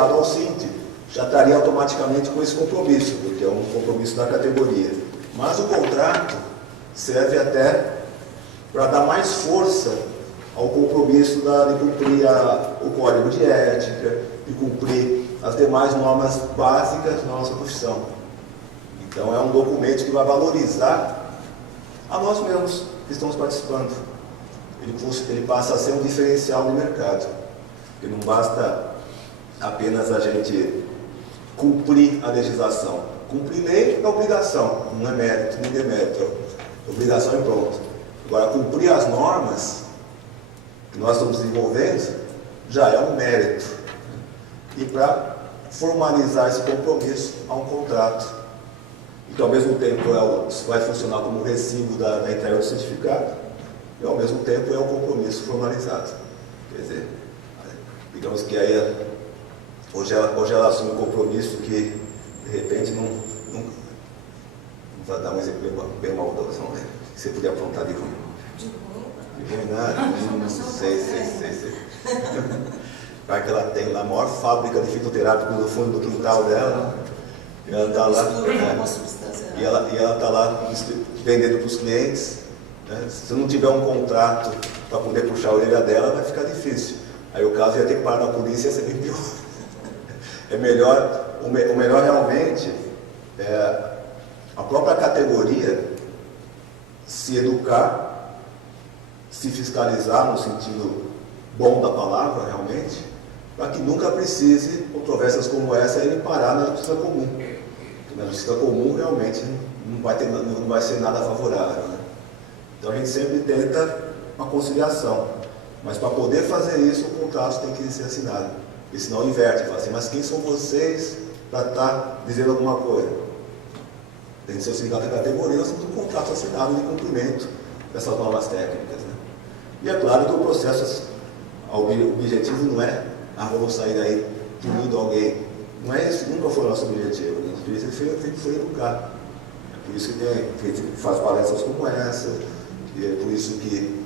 gerado ao SINT, já estaria automaticamente com esse compromisso, porque é um compromisso da categoria. Mas o contrato serve até para dar mais força ao compromisso de cumprir o código de ética, de cumprir as demais normas básicas da nossa profissão. Então é um documento que vai valorizar a nós mesmos que estamos participando. Ele passa a ser um diferencial no mercado. E não basta apenas a gente cumprir a legislação. Cumprir lei é obrigação, não é mérito, nem demérito. É obrigação e pronto. Agora, cumprir as normas que nós estamos desenvolvendo já é um mérito. E para formalizar esse compromisso, há um contrato. E que ao mesmo tempo vai funcionar como recibo da entrega do certificado, e ao mesmo tempo é um compromisso formalizado. Quer dizer, digamos que aí hoje ela assume um compromisso que de repente não vai dar um exemplo bem maldoso, né? Que você podia aprontar de ruim. De ruim nada, não sei. Vai que ela tem lá a maior fábrica de fitoterápico no fundo do quintal dela, e ela está lá, e ela está lá vendendo para os clientes. Né? Se não tiver um contrato para poder puxar a orelha dela, vai ficar difícil. Aí o caso ia ter que parar na polícia e ia ser bem pior. É melhor, o melhor realmente é a própria categoria se educar, se fiscalizar no sentido bom da palavra realmente, para que nunca precise controvérsias como essa irem parar na justiça comum. Porque na justiça comum realmente não vai ser nada favorável. Né? Então a gente sempre tenta uma conciliação. Mas para poder fazer isso, o contrato tem que ser assinado. Porque senão inverte, fala assim, mas quem são vocês para estar dizendo alguma coisa? Tem que ser o sindicato da categoria, nós temos um contrato assinado de cumprimento dessas normas técnicas. Né? E é claro que o processo, o objetivo não é, vamos sair daí punindo alguém. Não é isso, nunca foi o nosso objetivo. Nosso objetivo foi educar. É por isso que a gente faz palestras como essa, é por isso que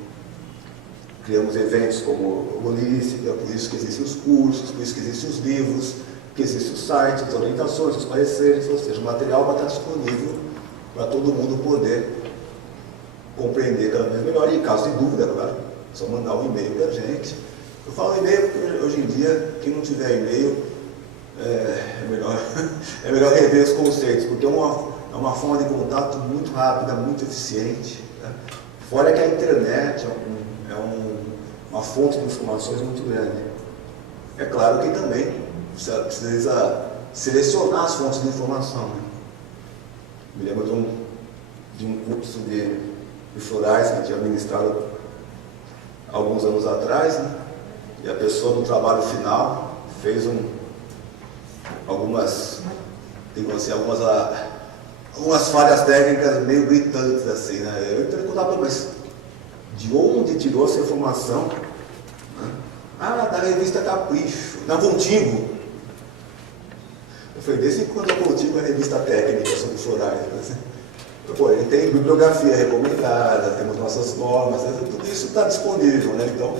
criamos eventos como Holística, por isso que existem os cursos, por isso que existem os livros, que existem os sites, as orientações, os pareceres, ou seja, o material vai estar disponível para todo mundo poder compreender cada vez melhor. E em caso de dúvida, claro, é só mandar um e-mail para a gente. Eu falo e-mail porque hoje em dia, quem não tiver e-mail, é melhor rever os conceitos, porque é uma forma de contato muito rápida, muito eficiente. Né? Fora que a internet é uma fonte de informações muito grande. É claro que também precisa selecionar as fontes de informação. Né? Me lembro de um curso de florais que eu tinha ministrado alguns anos atrás, né? E a pessoa no trabalho final fez algumas falhas técnicas meio gritantes assim, né? Eu entrei em contato, mas de onde tirou essa informação? Da revista Capricho, na Contigo. Eu falei, desde quando a Contigo é revista técnica sobre florais? Ele tem bibliografia recomendada, temos nossas normas, tudo isso está disponível, né? Então,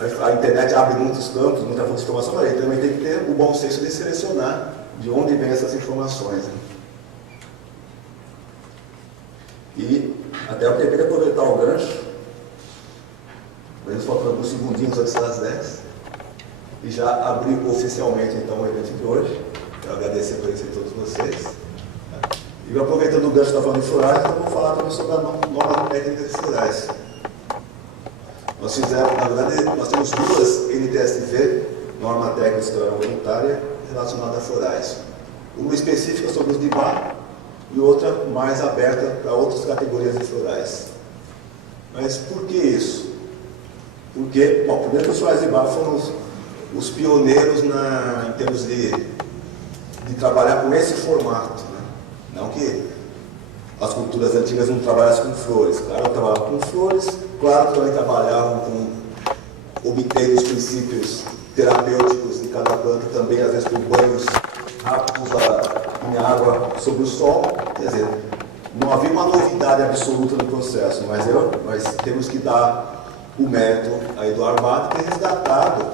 a internet abre muitos campos, muita fonte de informação, mas ele também tem que ter o bom senso de selecionar de onde vêm essas informações. Né? E até eu queria aproveitar o gancho, faltando alguns segundinhos antes das 10, e já abrir oficialmente então o evento de hoje. Quero agradecer a presença de todos vocês. E aproveitando o gancho da falando de florais, então vou falar também sobre a norma técnica de florais. Nós fizemos, na verdade, nós temos duas NTSV, norma técnica de história voluntária, relacionada a florais. Uma específica sobre os de bar e outra mais aberta para outras categorias de florais. Mas por que isso? Porque, primeiro que os florais de bar foram os pioneiros em termos de trabalhar com esse formato. Né? Não que as culturas antigas não trabalhassem com flores. Claro, trabalhavam com flores, claro que também trabalhavam com obtendo os princípios terapêuticos de cada planta, também às vezes com banhos rápidos em água sobre o sol. Quer dizer, não havia uma novidade absoluta no processo, mas temos que dar o mérito a Eduardo Bado, que é resgatado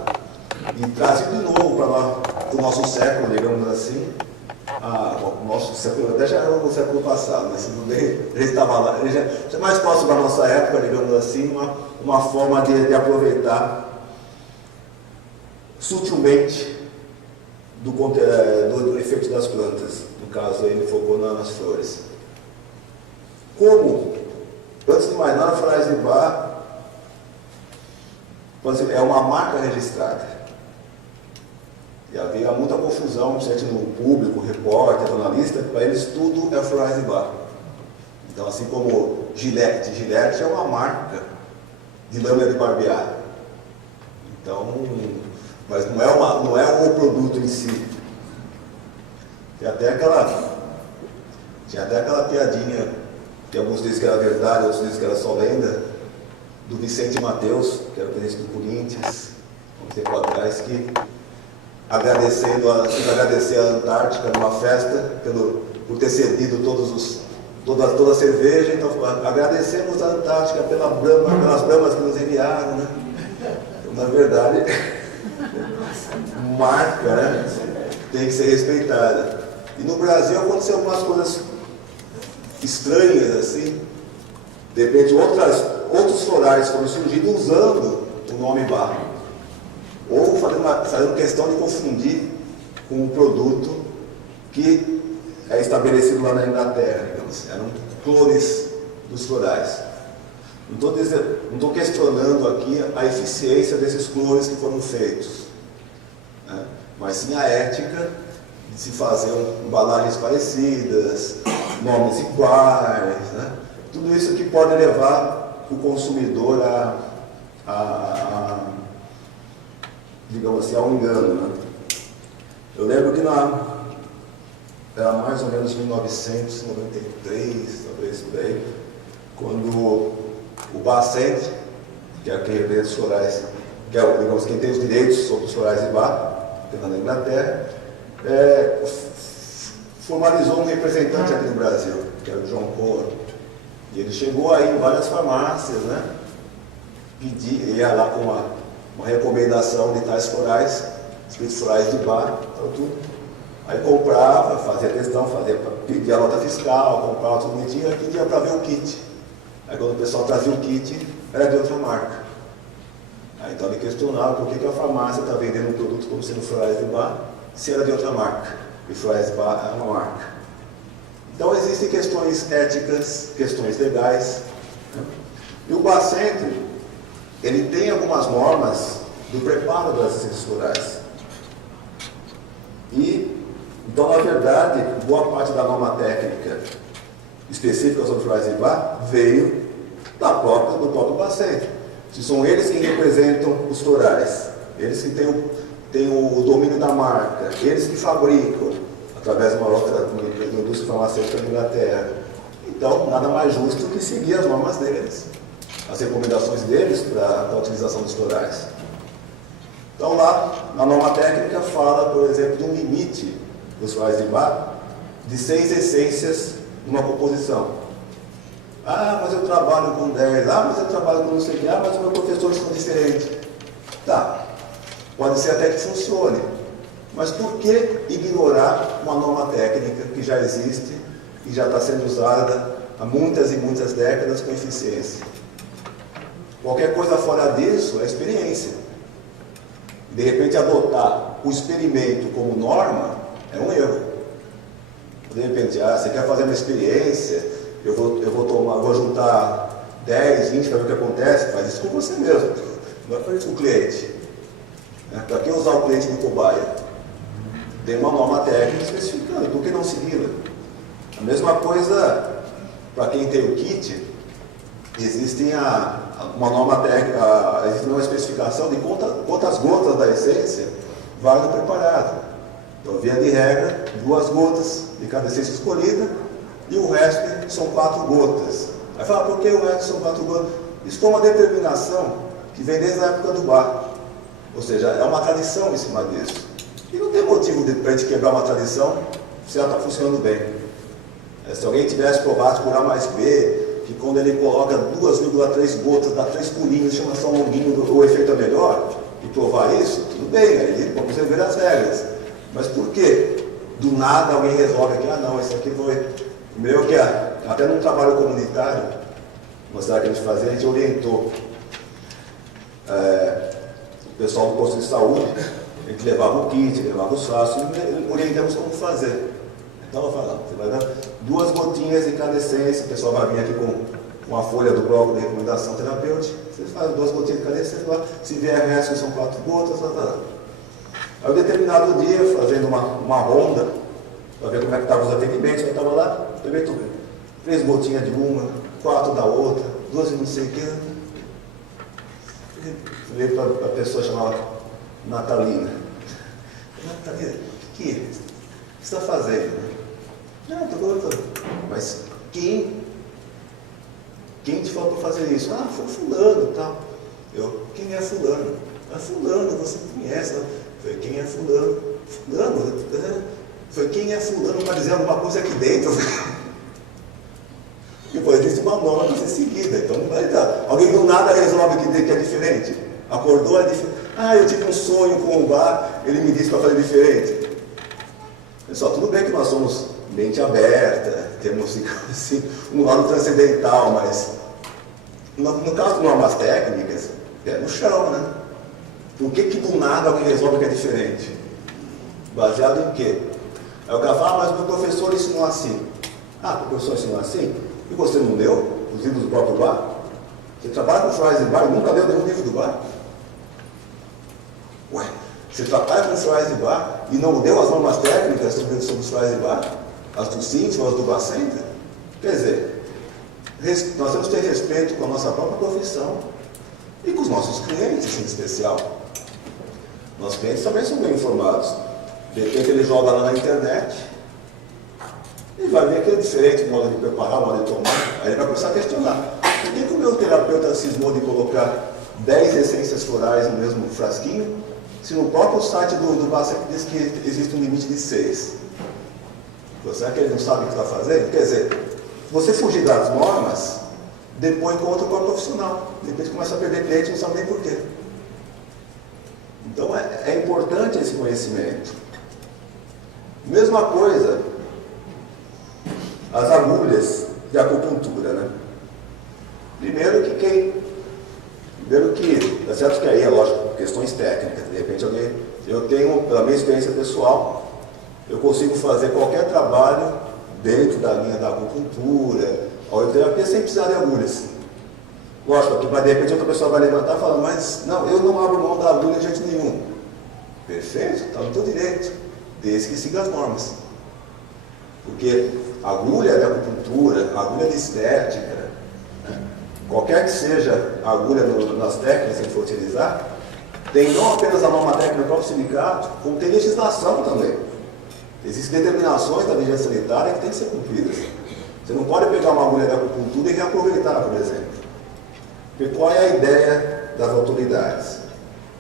e trazido de novo para o nosso século, digamos assim, o nosso século, até já era o século passado, mas ele estava lá, ele já é mais próximo da nossa época, digamos assim, uma forma de aproveitar sutilmente do efeito das plantas. No caso, ele focou nas flores. Como, antes de mais nada, a Frais de Bar é uma marca registrada. E havia muita confusão, principalmente no público, repórter, jornalista, para eles tudo é Frais de Bar. Então, assim como Gillette é uma marca de lâmina de barbear. Então, mas não é o produto em si. Tinha até aquela piadinha, que alguns dizem que era verdade, outros dizem que era só lenda, do Vicente Mateus, que era o presidente do Corinthians, um tempo atrás, que agradecer a Antártica numa festa por ter cedido toda a cerveja. Então, agradecemos a Antártica pelas bramas que nos enviaram, né? Então, na verdade, marca, né? Tem que ser respeitada. E no Brasil aconteceu algumas coisas estranhas, assim. De repente, outros florais foram surgindo usando o nome Bar, ou fazendo questão de confundir com um produto que é estabelecido lá na Inglaterra, digamos. Eram clones dos florais. Não estou questionando aqui a eficiência desses clones que foram feitos, né? Mas sim a ética de se fazer embalagens parecidas, nomes iguais, né? Tudo isso que pode levar o consumidor digamos assim, ao engano, né? Eu lembro que era mais ou menos 1993, talvez por aí, quando o Bacent, que é quem vende os florais, que é, digamos, quem tem os direitos sobre os florais de Bar, que é na Inglaterra, formalizou um representante aqui no Brasil, que era o John Cole. E ele chegou aí em várias farmácias, né? Ia lá com uma recomendação de tais florais, escritos florais de Bar, tudo. Aí comprava, fazia questão, pedia a nota fiscal, comprava tudo bonitinho, aí pedia para ver o kit. Aí quando o pessoal trazia o kit, era de outra marca. Aí então ele questionava por que a farmácia está vendendo um produto como sendo florais de Bar, se era de outra marca. E florais de Bar é uma marca. Então existem questões éticas, questões legais, né? E o Bacent, ele tem algumas normas do preparo das essências florais. E, então, na verdade, boa parte da norma técnica específica sobre florais de Bar veio do próprio Bacent. Se são eles que representam os florais, eles que têm o domínio da marca, eles que fabricam, através de uma indústria farmacêutica da Inglaterra. Então, nada mais justo que seguir as normas deles, as recomendações deles para a utilização dos florais. Então, lá, na norma técnica, fala, por exemplo, de um limite dos florais de Bar de 6 essências numa composição. Ah, mas eu trabalho com 10, mas eu trabalho com não sei o que, mas os meus professores são diferentes. Tá, pode ser até que funcione. Mas por que ignorar uma norma técnica que já existe e já está sendo usada há muitas e muitas décadas com eficiência? Qualquer coisa fora disso é experiência. De repente, adotar o experimento como norma é um erro. De repente, você quer fazer uma experiência, eu vou juntar 10, 20 para ver o que acontece, faz isso com você mesmo. Não é para isso com o cliente. Para que usar o cliente de cobaia? Tem uma norma técnica especificando, por que não segui-la? A mesma coisa para quem tem o kit, existe uma norma técnica, existe uma especificação de quantas gotas da essência vai no preparado. Então, via de regra, 2 gotas de cada essência escolhida e o resto são 4 gotas. Aí fala, por que o resto são 4 gotas? Isso foi uma determinação que vem desde a época do bar. Ou seja, é uma tradição em cima disso. E não tem motivo para a gente quebrar uma tradição se ela está funcionando bem. Se alguém tivesse provado por A mais B, que quando ele coloca 2,3 gotas, dá 3 pulinhos, chama só um longuinho, o efeito é melhor, e provar isso, tudo tudo bem, aí vamos rever as regras. Mas por quê? Do nada alguém resolve aqui, não, esse aqui foi... Primeiro que até num trabalho comunitário, mostrar que a gente fazia, a gente orientou o pessoal do posto de saúde, a gente levava o kit, levava os frascos, e orientamos como fazer. Então eu falo, você vai dar 2 gotinhas de cada essência, o pessoal vai vir aqui com a folha do bloco de recomendação terapêutica, você faz 2 gotinhas de cada essência, se vier resto são 4 gotas, Aí um determinado dia, fazendo uma ronda, para ver como é que estavam os atendimentos, eu estava lá, também tudo. 3 gotinhas de uma, 4 da outra, 2 de não sei o que. Falei para a pessoa chamada Natalina. Natalina, o que você está fazendo? Não, estou. Mas quem te falou para fazer isso? Ah, foi fulano e tal. Quem é fulano? Ah, fulano, você conhece. Falei, quem é fulano? Fulano? Falei, quem é fulano para dizer alguma coisa aqui dentro? Depois existe uma norma para ser seguida, então não vai dar. Alguém do nada resolve que é diferente. Acordou, é diferente. Ah, eu tive um sonho com o bar, ele me disse para fazer diferente. Pessoal, tudo bem que nós somos mente aberta, temos assim, um lado transcendental, mas no caso de normas técnicas, é no chão, né? Por que do nada alguém resolve que é diferente? Baseado em quê? Aí o cara fala, mas meu professor ensinou assim. Ah, o professor ensinou assim? E você não leu os livros do próprio bar? Você trabalha com Schweizer Bar e nunca leu nenhum livro do bar? Ué, você trabalha com Schweizer Bar e não leu as normas técnicas sobre o Schweizer Bar? As do Cintia, as do Bar Center? Quer dizer, nós temos que ter respeito com a nossa própria profissão e com os nossos clientes em especial. Nossos clientes também são bem informados. De repente ele joga lá na internet e vai ver que é diferente o modo de preparar, o modo de tomar. Aí ele vai começar a questionar. Por que o meu terapeuta cismou de colocar 10 essências florais no mesmo frasquinho, se no próprio site do Bacep diz que existe um limite de 6? Será que ele não sabe o que está fazendo? Quer dizer, se você fugir das normas, depois encontra o próprio profissional. De repente começa a perder cliente e não sabe nem porquê. Então é importante esse conhecimento. Mesma coisa, as agulhas de acupuntura, né? Primeiro que, tá certo que aí é lógico, questões técnicas, de repente eu tenho, pela minha experiência pessoal, eu consigo fazer qualquer trabalho dentro da linha da acupuntura, a oleoterapia sem precisar de agulhas. Lógico, que de repente outra pessoa vai levantar e falar, mas não, eu não abro mão da agulha de jeito nenhum. Perfeito, está no teu direito, desde que siga as normas. Porque agulha de acupuntura, agulha de estética, né? Qualquer que seja a agulha nas técnicas que a gente for utilizar, tem não apenas a norma técnica do próprio sindicato, como tem legislação também. Existem determinações da vigilância sanitária que têm que ser cumpridas. Você não pode pegar uma agulha de acupuntura e reaproveitar, por exemplo. Porque qual é a ideia das autoridades?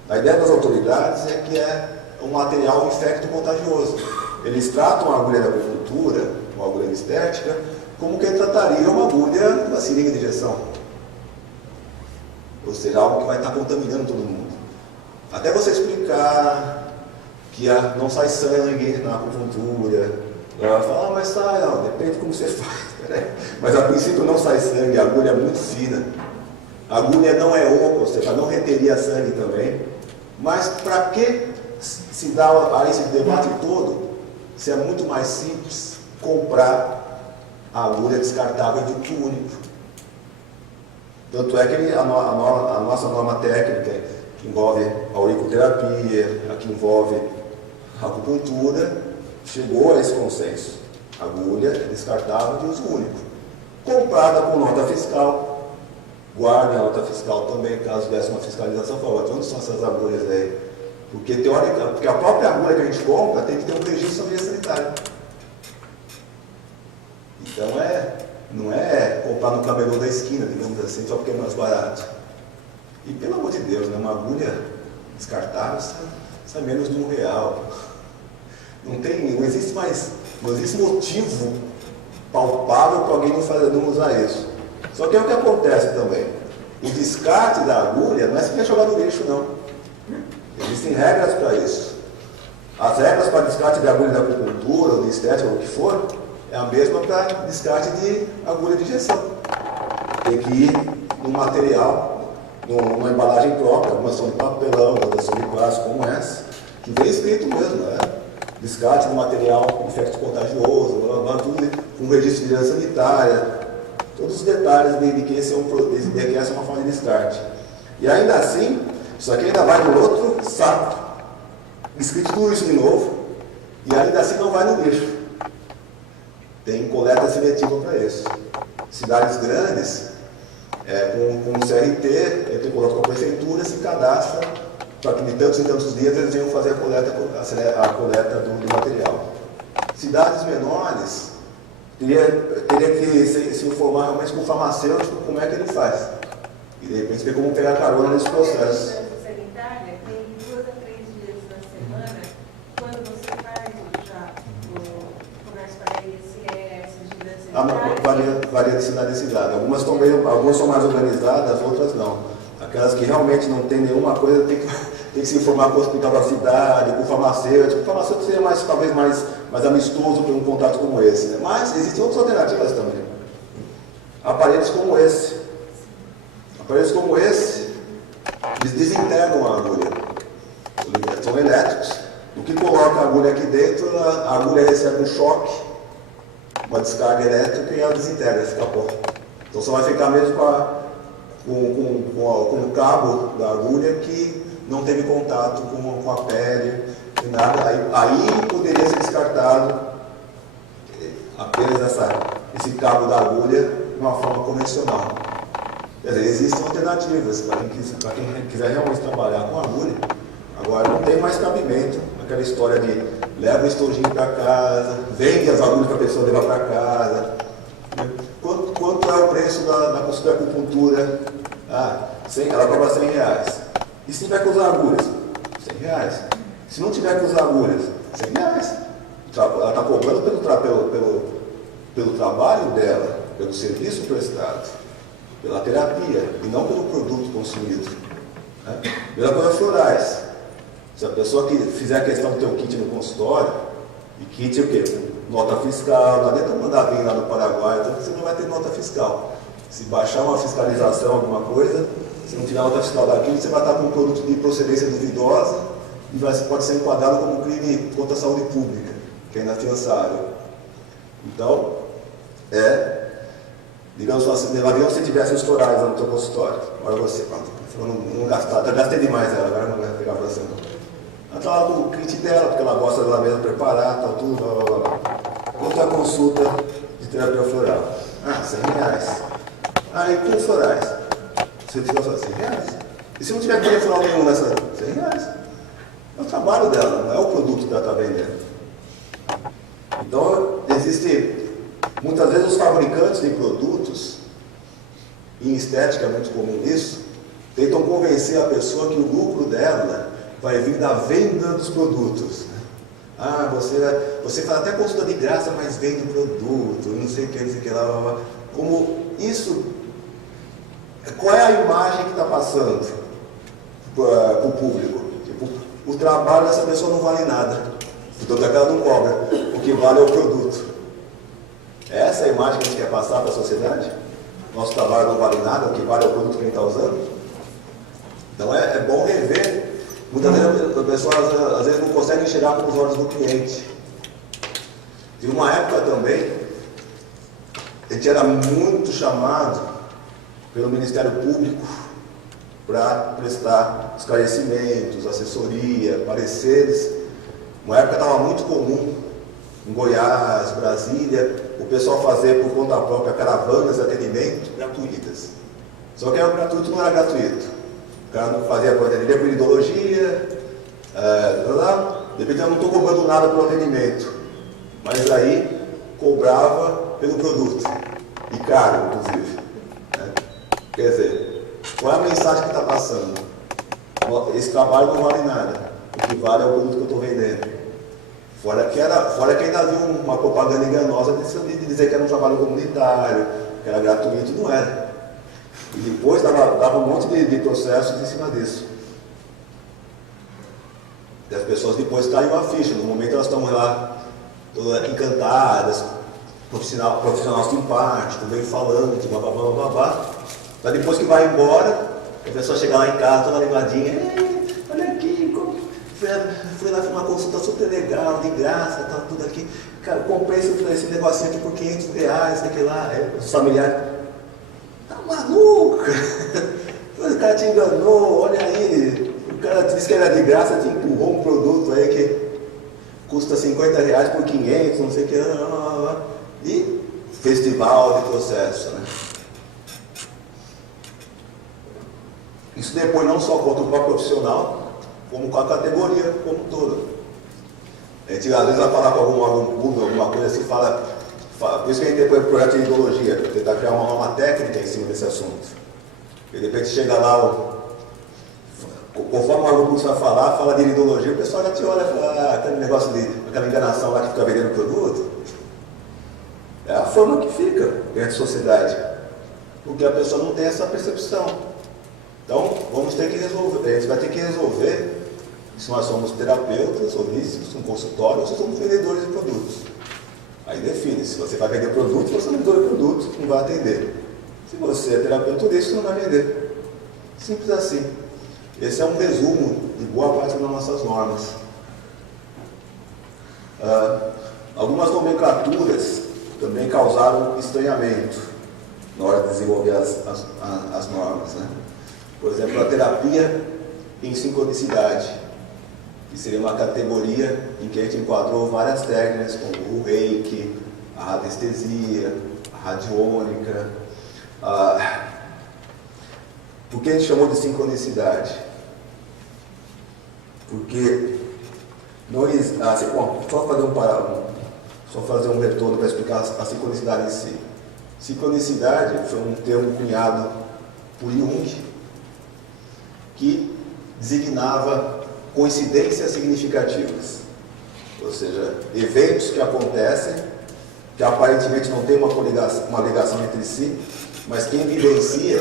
A ideia das autoridades é que é um material infecto-contagioso. Eles tratam a agulha de acupuntura, uma agulha de estética, como quem trataria uma agulha, uma seringa de injeção. Ou seja, algo que vai estar contaminando todo mundo. Até você explicar que não sai sangue na acupuntura, ela fala, mas sai, não, depende de como você faz. Né? Mas a princípio não sai sangue, a agulha é muito fina. A agulha não é oca, ou seja, não reteria sangue também. Mas para que se dá a esse debate todo, se é muito mais simples comprar a agulha descartável de uso único. Tanto é que a nossa norma técnica, que envolve a auriculoterapia, a que envolve a acupuntura, chegou a esse consenso. Agulha descartável de uso único. Comprada com nota fiscal. Guardem a nota fiscal também, caso desse uma fiscalização, fala, onde são essas agulhas aí? Porque a própria agulha que a gente compra tem que ter um registro sobre a sanitária. Então não é comprar no camelô da esquina, digamos assim, só porque é mais barato. E pelo amor de Deus, né, uma agulha descartável sai menos de R$1. Não existe motivo palpável para alguém não usar isso. Só que é o que acontece também. O descarte da agulha não é simplesmente jogar no lixo, não. Existem regras para isso. As regras para descarte de agulha de acupuntura, ou de estética, ou o que for, é a mesma para descarte de agulha de injeção. Tem que ir no material, numa embalagem própria, algumas são de papelão, outras são de plástico, como essa, que vem escrito mesmo, né? Descarte de material infecto contagioso, tudo com registro de vigilância sanitária, todos os detalhes de que essa é uma forma de descarte. E ainda assim, isso aqui ainda vai no outro saco, escrito tudo isso de novo, e ainda assim não vai no lixo. Tem coleta seletiva para isso. Cidades grandes, com CRT, entre coleta com a prefeitura, se cadastra para que de tantos e tantos dias eles venham fazer a coleta do material. Cidades menores, teria que se informar realmente com o farmacêutico como é que ele faz. E de repente ver como pegar carona nesse processo. Sanitária tem 2 a 3 vezes na semana, quando você faz o comércio para ISS, vigilância. Varia de cidade em cidade. Algumas são mais organizadas, outras não. Aquelas que realmente não tem nenhuma coisa, tem que se informar com o hospital da cidade, com o farmacêutico. O farmacêutico seria talvez mais amistoso para um contato como esse. Né? Mas existem outras alternativas também. Aparelhos como esse. Eles desintegram a agulha. São elétricos. O que coloca a agulha aqui dentro, a agulha recebe um choque, uma descarga elétrica e ela desintegra, fica pó. Então só vai ficar mesmo com o cabo da agulha que não teve contato com a pele e nada. Aí poderia ser descartado apenas esse cabo da agulha de uma forma convencional. Quer dizer, existem alternativas para quem quiser realmente trabalhar com agulha. Agora não tem mais cabimento naquela história de leva o estojinho para casa, vende as agulhas para a pessoa levar para casa. Quanto é o preço da consulta de acupuntura? Ela cobra R$100. E se tiver que usar agulhas? R$100. Se não tiver que usar agulhas? R$100. Ela está cobrando pelo trabalho dela, pelo serviço prestado, pela terapia, e não pelo produto consumido. Né? Mesma coisa florais. Se a pessoa que fizer a questão de ter um kit no consultório, e kit é o quê? Nota fiscal, não adianta mandar vir lá no Paraguai, então você não vai ter nota fiscal. Se baixar uma fiscalização, alguma coisa, se não tiver nota fiscal daqui, você vai estar com um produto de procedência duvidosa e pode ser enquadrado como crime contra a saúde pública, que é inafiançável. Então, digamos assim, levaria se tivesse os florais no seu consultório. Agora você, não gastar, eu gastei demais ela, agora não vai pegar para você não. Ela está lá com o kit dela, porque ela gosta dela mesma preparar, tal, tudo, blá, blá, blá. Quanto é a consulta de terapia floral? R$100. E com florais? Você tirou só R$100. E se não tiver que floral nenhum nessa? R$100. É o trabalho dela, não é o produto que ela está vendendo. Então, existe, muitas vezes os fabricantes de produtos, em estética é muito comum isso, tentam convencer a pessoa que o lucro dela vai vir da venda dos produtos. Você faz até consulta de graça, mas vende o produto, não sei o que, lá. Como isso, qual é a imagem que está passando para o público? Tipo, o trabalho dessa pessoa não vale nada, portanto ela não cobra, o que vale é o produto. Essa é a imagem que a gente quer passar para a sociedade? Nosso trabalho não vale nada, o que vale é o produto que a gente está usando? Então é bom rever. Muitas vezes as pessoas às vezes não conseguem chegar com os olhos do cliente. Tive uma época também, a gente era muito chamado pelo Ministério Público para prestar esclarecimentos, assessoria, pareceres. Uma época estava muito comum, em Goiás, Brasília, o pessoal fazer por conta própria caravanas de atendimento gratuitas. Só que o gratuito não era gratuito. O cara não fazia atendimento por ideologia, de repente eu não estou cobrando nada pelo atendimento, mas aí cobrava pelo produto, e caro inclusive. Né? Quer dizer, qual é a mensagem que está passando? Esse trabalho não vale nada, o que vale é o produto que eu estou vendendo. Fora que ainda havia uma propaganda enganosa de dizer que era um trabalho comunitário, que era gratuito, não era. E depois dava um monte de processos em cima disso. E as pessoas depois caem a ficha. No momento elas estão lá todas encantadas, profissional simpático, veio falando, de babá. Mas depois que vai embora, a pessoa chega lá em casa toda animadinha, olha aqui, fui lá fazer uma consulta super legal, de graça, tá tudo aqui. Cara, comprei esse negocinho aqui por R$500, sei que lá. Os familiares, tá maluco? O cara te enganou, olha aí. O cara disse que era de graça, te empurrou um produto aí que custa R$50 por 500, não sei o que. E festival de processo, né? Isso depois não só contra o próprio profissional, como com a categoria como um todo. A gente às vezes vai falar com algum órgão público, alguma coisa assim, fala, por isso que a gente depois projeto de ideologia, para tentar criar uma norma técnica em cima desse assunto. E de repente chega lá, conforme o órgão público vai falar, fala de ideologia, o pessoal já te olha e fala, aquele negócio aquela enganação lá que fica vendendo produto. É a forma que fica dentro da sociedade, porque a pessoa não tem essa percepção. Então, vamos ter que resolver, a gente vai ter que resolver se nós somos terapeutas holísticos, um consultório, ou se somos vendedores de produtos. Aí define, se você vai vender produtos, você é vendedor de produtos, não vai atender. Se você é terapeuta holístico, você não vai vender. Simples assim. Esse é um resumo de boa parte das nossas normas. Algumas nomenclaturas também causaram estranhamento na hora de desenvolver as normas, né? Por exemplo, a terapia em sincronicidade, que seria uma categoria em que a gente enquadrou várias técnicas, como o reiki, a radiestesia, a radiônica. Por que a gente chamou de sincronicidade? Porque só fazer um retorno para explicar a sincronicidade em si. Sincronicidade foi um termo cunhado por Jung, que designava coincidências significativas, ou seja, eventos que acontecem, que aparentemente não tem uma ligação entre si, mas quem vivencia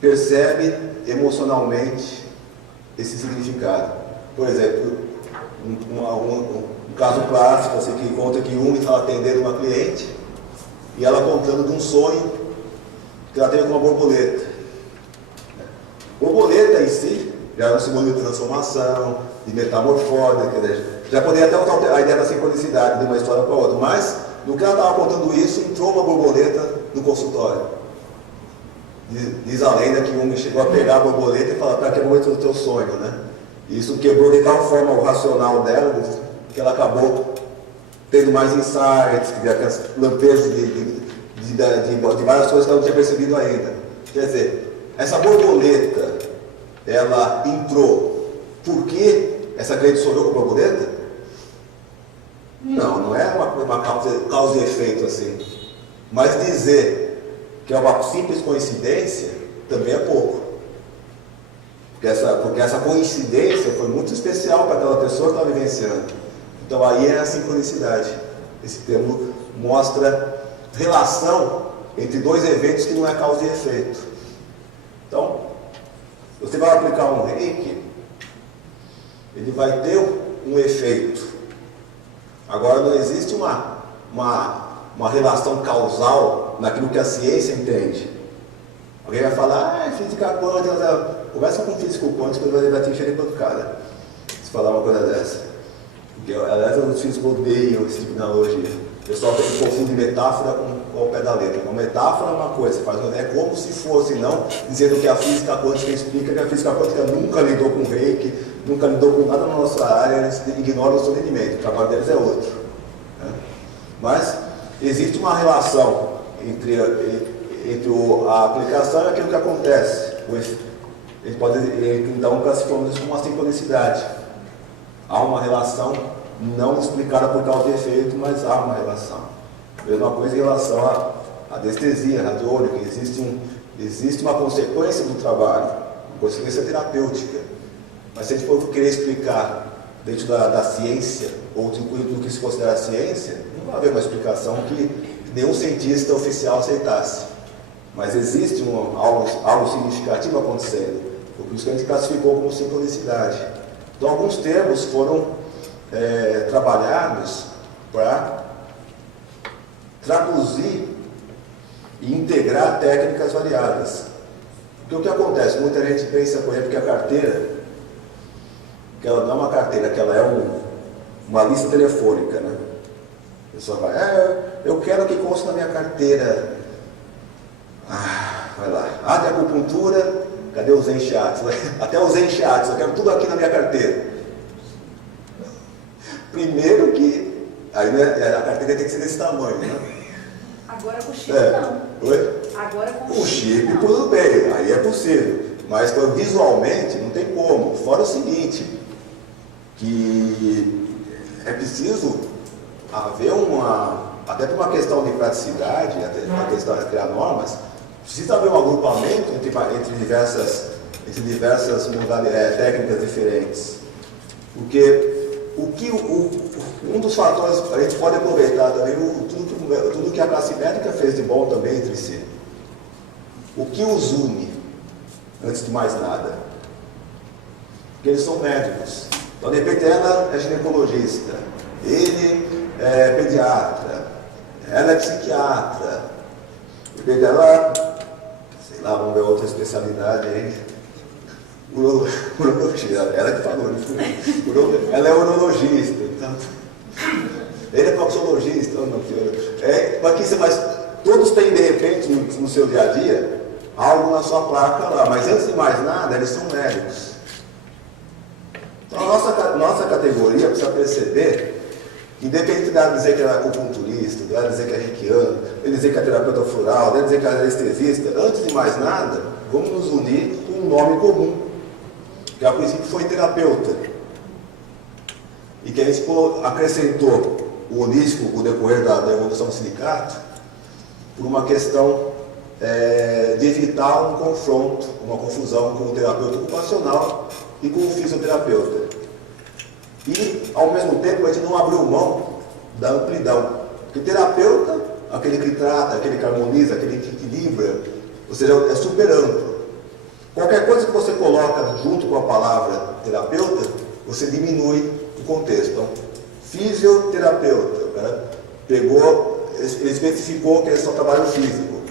percebe emocionalmente esse significado. Por exemplo, um caso clássico, assim, que conta que Jung estava atendendo uma cliente e ela contando de um sonho que ela teve com uma borboleta. Borboleta em si já era um símbolo de transformação, de metamorfose, já poderia até usar a ideia da sincronicidade de uma história para outra, mas no que ela estava contando isso, entrou uma borboleta no consultório. Diz a lenda que Jung chegou a pegar a borboleta e falar, para que momento do teu sonho, né? E isso quebrou de tal forma o racional dela, que ela acabou tendo mais insights, aqueles lampejos de várias coisas que ela não tinha percebido ainda. Quer dizer, essa borboleta, ela entrou porque essa cliente sonhou com a borboleta? Não é uma causa e efeito assim. Mas dizer que é uma simples coincidência também é pouco. Porque essa coincidência foi muito especial para aquela pessoa que estava vivenciando. Então aí é a sincronicidade. Esse termo mostra relação entre dois eventos que não é causa e efeito. Então, você vai aplicar um reiki, ele vai ter um efeito. Agora não existe uma relação causal naquilo que a ciência entende. Alguém vai falar, física quântica, conversa com um físico quântico, ele vai te encher de pancada se falar uma coisa dessa. Porque, aliás, os físicos odeiam esse tipo de analogia. O pessoal confunde metáfora com ao pé da letra. Uma metáfora é uma coisa, é como se fosse, não dizendo que a física quântica explica, que a física quântica nunca lidou com reiki, nunca lidou com nada na nossa área, eles ignoram o seu entendimento, o trabalho deles é outro. Né? Mas existe uma relação entre a aplicação e aquilo que acontece. Eles podem, então, classificamos isso como uma sincronicidade. Há uma relação não explicada por causa de efeito, mas há uma relação. Mesma coisa em relação à anestesia, radiônica, existe uma consequência do trabalho, uma consequência terapêutica. Mas se a gente for querer explicar dentro da ciência, ou do que se considera ciência, não vai haver uma explicação que nenhum cientista oficial aceitasse. Mas existe algo significativo acontecendo. Por isso que a gente classificou como sincronicidade. Então, alguns termos foram trabalhados para traduzir e integrar técnicas variadas. Porque o que acontece? Muita gente pensa, por exemplo, que a carteira, que ela não é uma carteira, que ela é uma lista telefônica, né? A pessoa vai, eu quero que conste na minha carteira. Vai lá, de acupuntura, cadê os enxates? Até os enxates, eu quero tudo aqui na minha carteira. Primeiro que, aí a carteira tem que ser desse tamanho, né? Agora com o chip não. Oi? Agora com o chip tudo bem, aí é possível. Mas visualmente não tem como. Fora o seguinte, que é preciso haver até por uma questão de praticidade, até uma questão de criar normas, precisa haver um agrupamento entre diversas técnicas diferentes. Porque um dos fatores, a gente pode aproveitar também tudo que a classe médica fez de bom também entre si. O que os une, antes de mais nada? Porque eles são médicos. Então, de repente, ela é ginecologista, ele é pediatra, ela é psiquiatra, de repente ela, sei lá, vamos ver outra especialidade aí. Urologia, ela que falou, ela é urologista, então, ele é proctologista, mas todos têm de repente no seu dia a dia algo na sua placa lá, mas antes de mais nada eles são médicos. Então a nossa categoria precisa perceber que, independente dela dizer que ela é acupunturista, dela dizer que é reikiana, dela dizer que é terapeuta floral, dela dizer que é anestesista, antes de mais nada, vamos nos unir com um nome comum, que a princípio foi terapeuta, e que a gente acrescentou o holístico com o decorrer da evolução do sindicato, por uma questão de evitar um confronto, uma confusão com o terapeuta ocupacional e com o fisioterapeuta. E, ao mesmo tempo, a gente não abriu mão da amplidão. Porque terapeuta, aquele que trata, aquele que harmoniza, aquele que equilibra, ou seja, é super amplo. Qualquer coisa que você coloca junto com a palavra terapeuta, você diminui o contexto. Então, fisioterapeuta, o cara pegou, ele especificou que ele só trabalha o físico.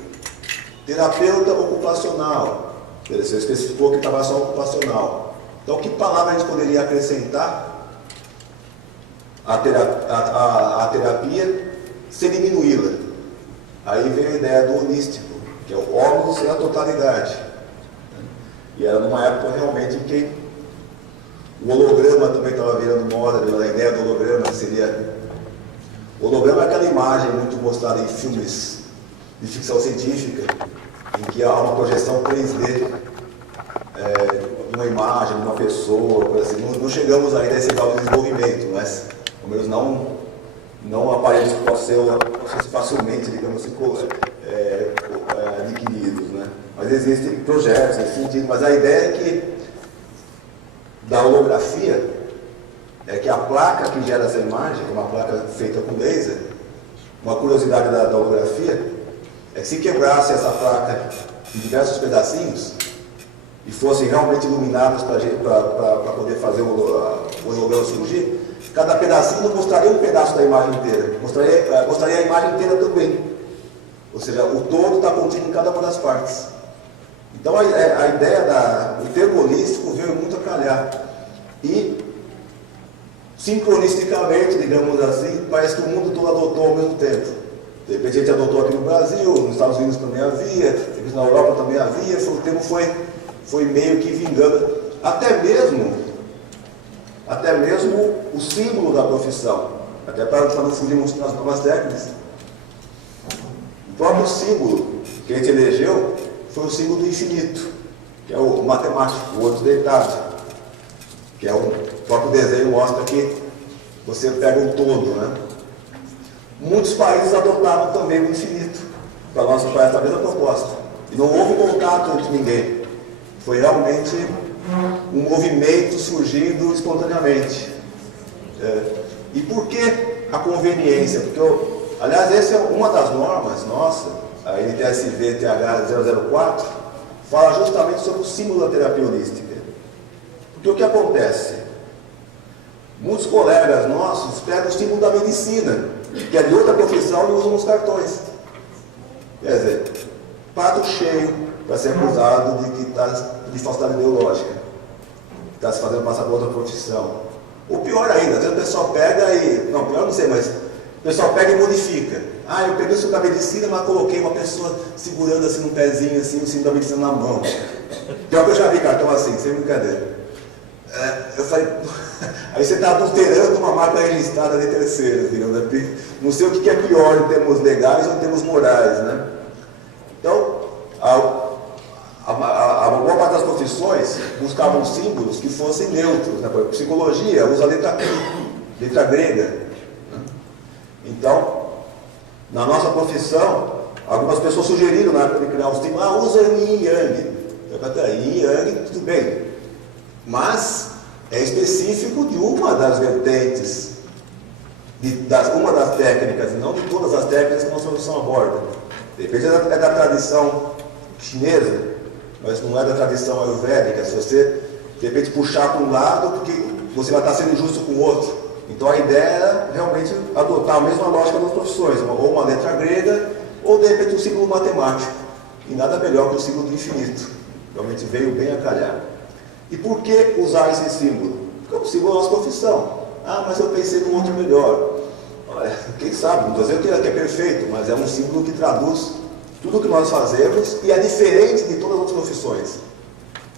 Terapeuta ocupacional, ele especificou que trabalha só ocupacional. Então, que palavra a gente poderia acrescentar à terapia sem diminuí-la? Aí veio a ideia do holístico, que é o órgãos e a totalidade. E era numa época realmente em que o holograma também estava virando moda, a ideia do holograma seria... O holograma é aquela imagem muito mostrada em filmes de ficção científica, em que há uma projeção 3D de uma imagem, de uma pessoa, coisa assim. Não chegamos ainda a esse grau de desenvolvimento, mas pelo menos não aparelhos que possam ser facilmente, digamos assim, adquiridos, né? Mas existem projetos nesse sentido, mas a ideia é que da holografia é que a placa que gera essa imagem, que é uma placa feita com laser, uma curiosidade da holografia é que se quebrasse essa placa em diversos pedacinhos e fossem realmente iluminados para poder fazer o holograma surgir, cada pedacinho não mostraria um pedaço da imagem inteira, mostraria a imagem inteira também. Ou seja, o todo está contido em cada uma das partes. Então a ideia do termo holístico veio muito a calhar. E, sincronisticamente, digamos assim, parece que o mundo todo adotou ao mesmo tempo. De repente a gente adotou aqui no Brasil, nos Estados Unidos também havia, na Europa também havia, o termo foi meio que vingando. Até mesmo o símbolo da profissão, até para não fugir muito nas novas técnicas. O próprio símbolo que a gente elegeu foi o símbolo do infinito, que é o matemático, o outro deitado, que é o próprio desenho mostra que você pega um todo, né? Muitos países adotaram também o infinito, para nosso país a mesma proposta. E não houve contato entre ninguém. Foi realmente um movimento surgindo espontaneamente. E por que a conveniência? Porque, aliás, essa é uma das normas nossa, a NTSV TH004, fala justamente sobre o símbolo da terapia holística. Porque o que acontece? Muitos colegas nossos pegam o símbolo da medicina, que é de outra profissão, e usam nos cartões. Quer dizer, prato cheio para ser acusado de que está de falsidade ideológica, está se fazendo passar por outra profissão. Ou pior ainda, às vezes o pessoal pega e... Não, pior não sei, mas o pessoal pega e modifica. Ah, eu peguei o símbolo da medicina, mas coloquei uma pessoa segurando assim um pezinho, assim, o símbolo da medicina na mão. Pior que eu já vi cartão assim, sem brincadeira. Eu falei, aí você está adulterando uma marca registrada de terceiros, digamos. Não sei o que é pior em termos legais ou em termos morais, né? Então, a boa parte das profissões buscavam símbolos que fossem neutros, né? Por exemplo, psicologia usa a letra grega, né? Então, na nossa profissão, algumas pessoas sugeriram na época de criar um símbolo, usa yin yang. Yin yang, tudo bem. Mas é específico de uma das vertentes, uma das técnicas, e não de todas as técnicas que a nossa profissão aborda. De repente é da tradição chinesa, mas não é da tradição ayurvédica. Se você, de repente, puxar para um lado, porque você vai estar sendo injusto com o outro. Então a ideia é realmente adotar a mesma lógica das profissões, ou uma letra grega, ou de repente um símbolo matemático. E nada melhor que o símbolo do infinito. Realmente veio bem a calhar. E por que usar esse símbolo? Porque é um símbolo da nossa profissão. Ah, mas eu pensei num outro melhor. Olha, quem sabe, não estou dizendo que é perfeito, mas é um símbolo que traduz tudo o que nós fazemos e é diferente de todas as outras profissões.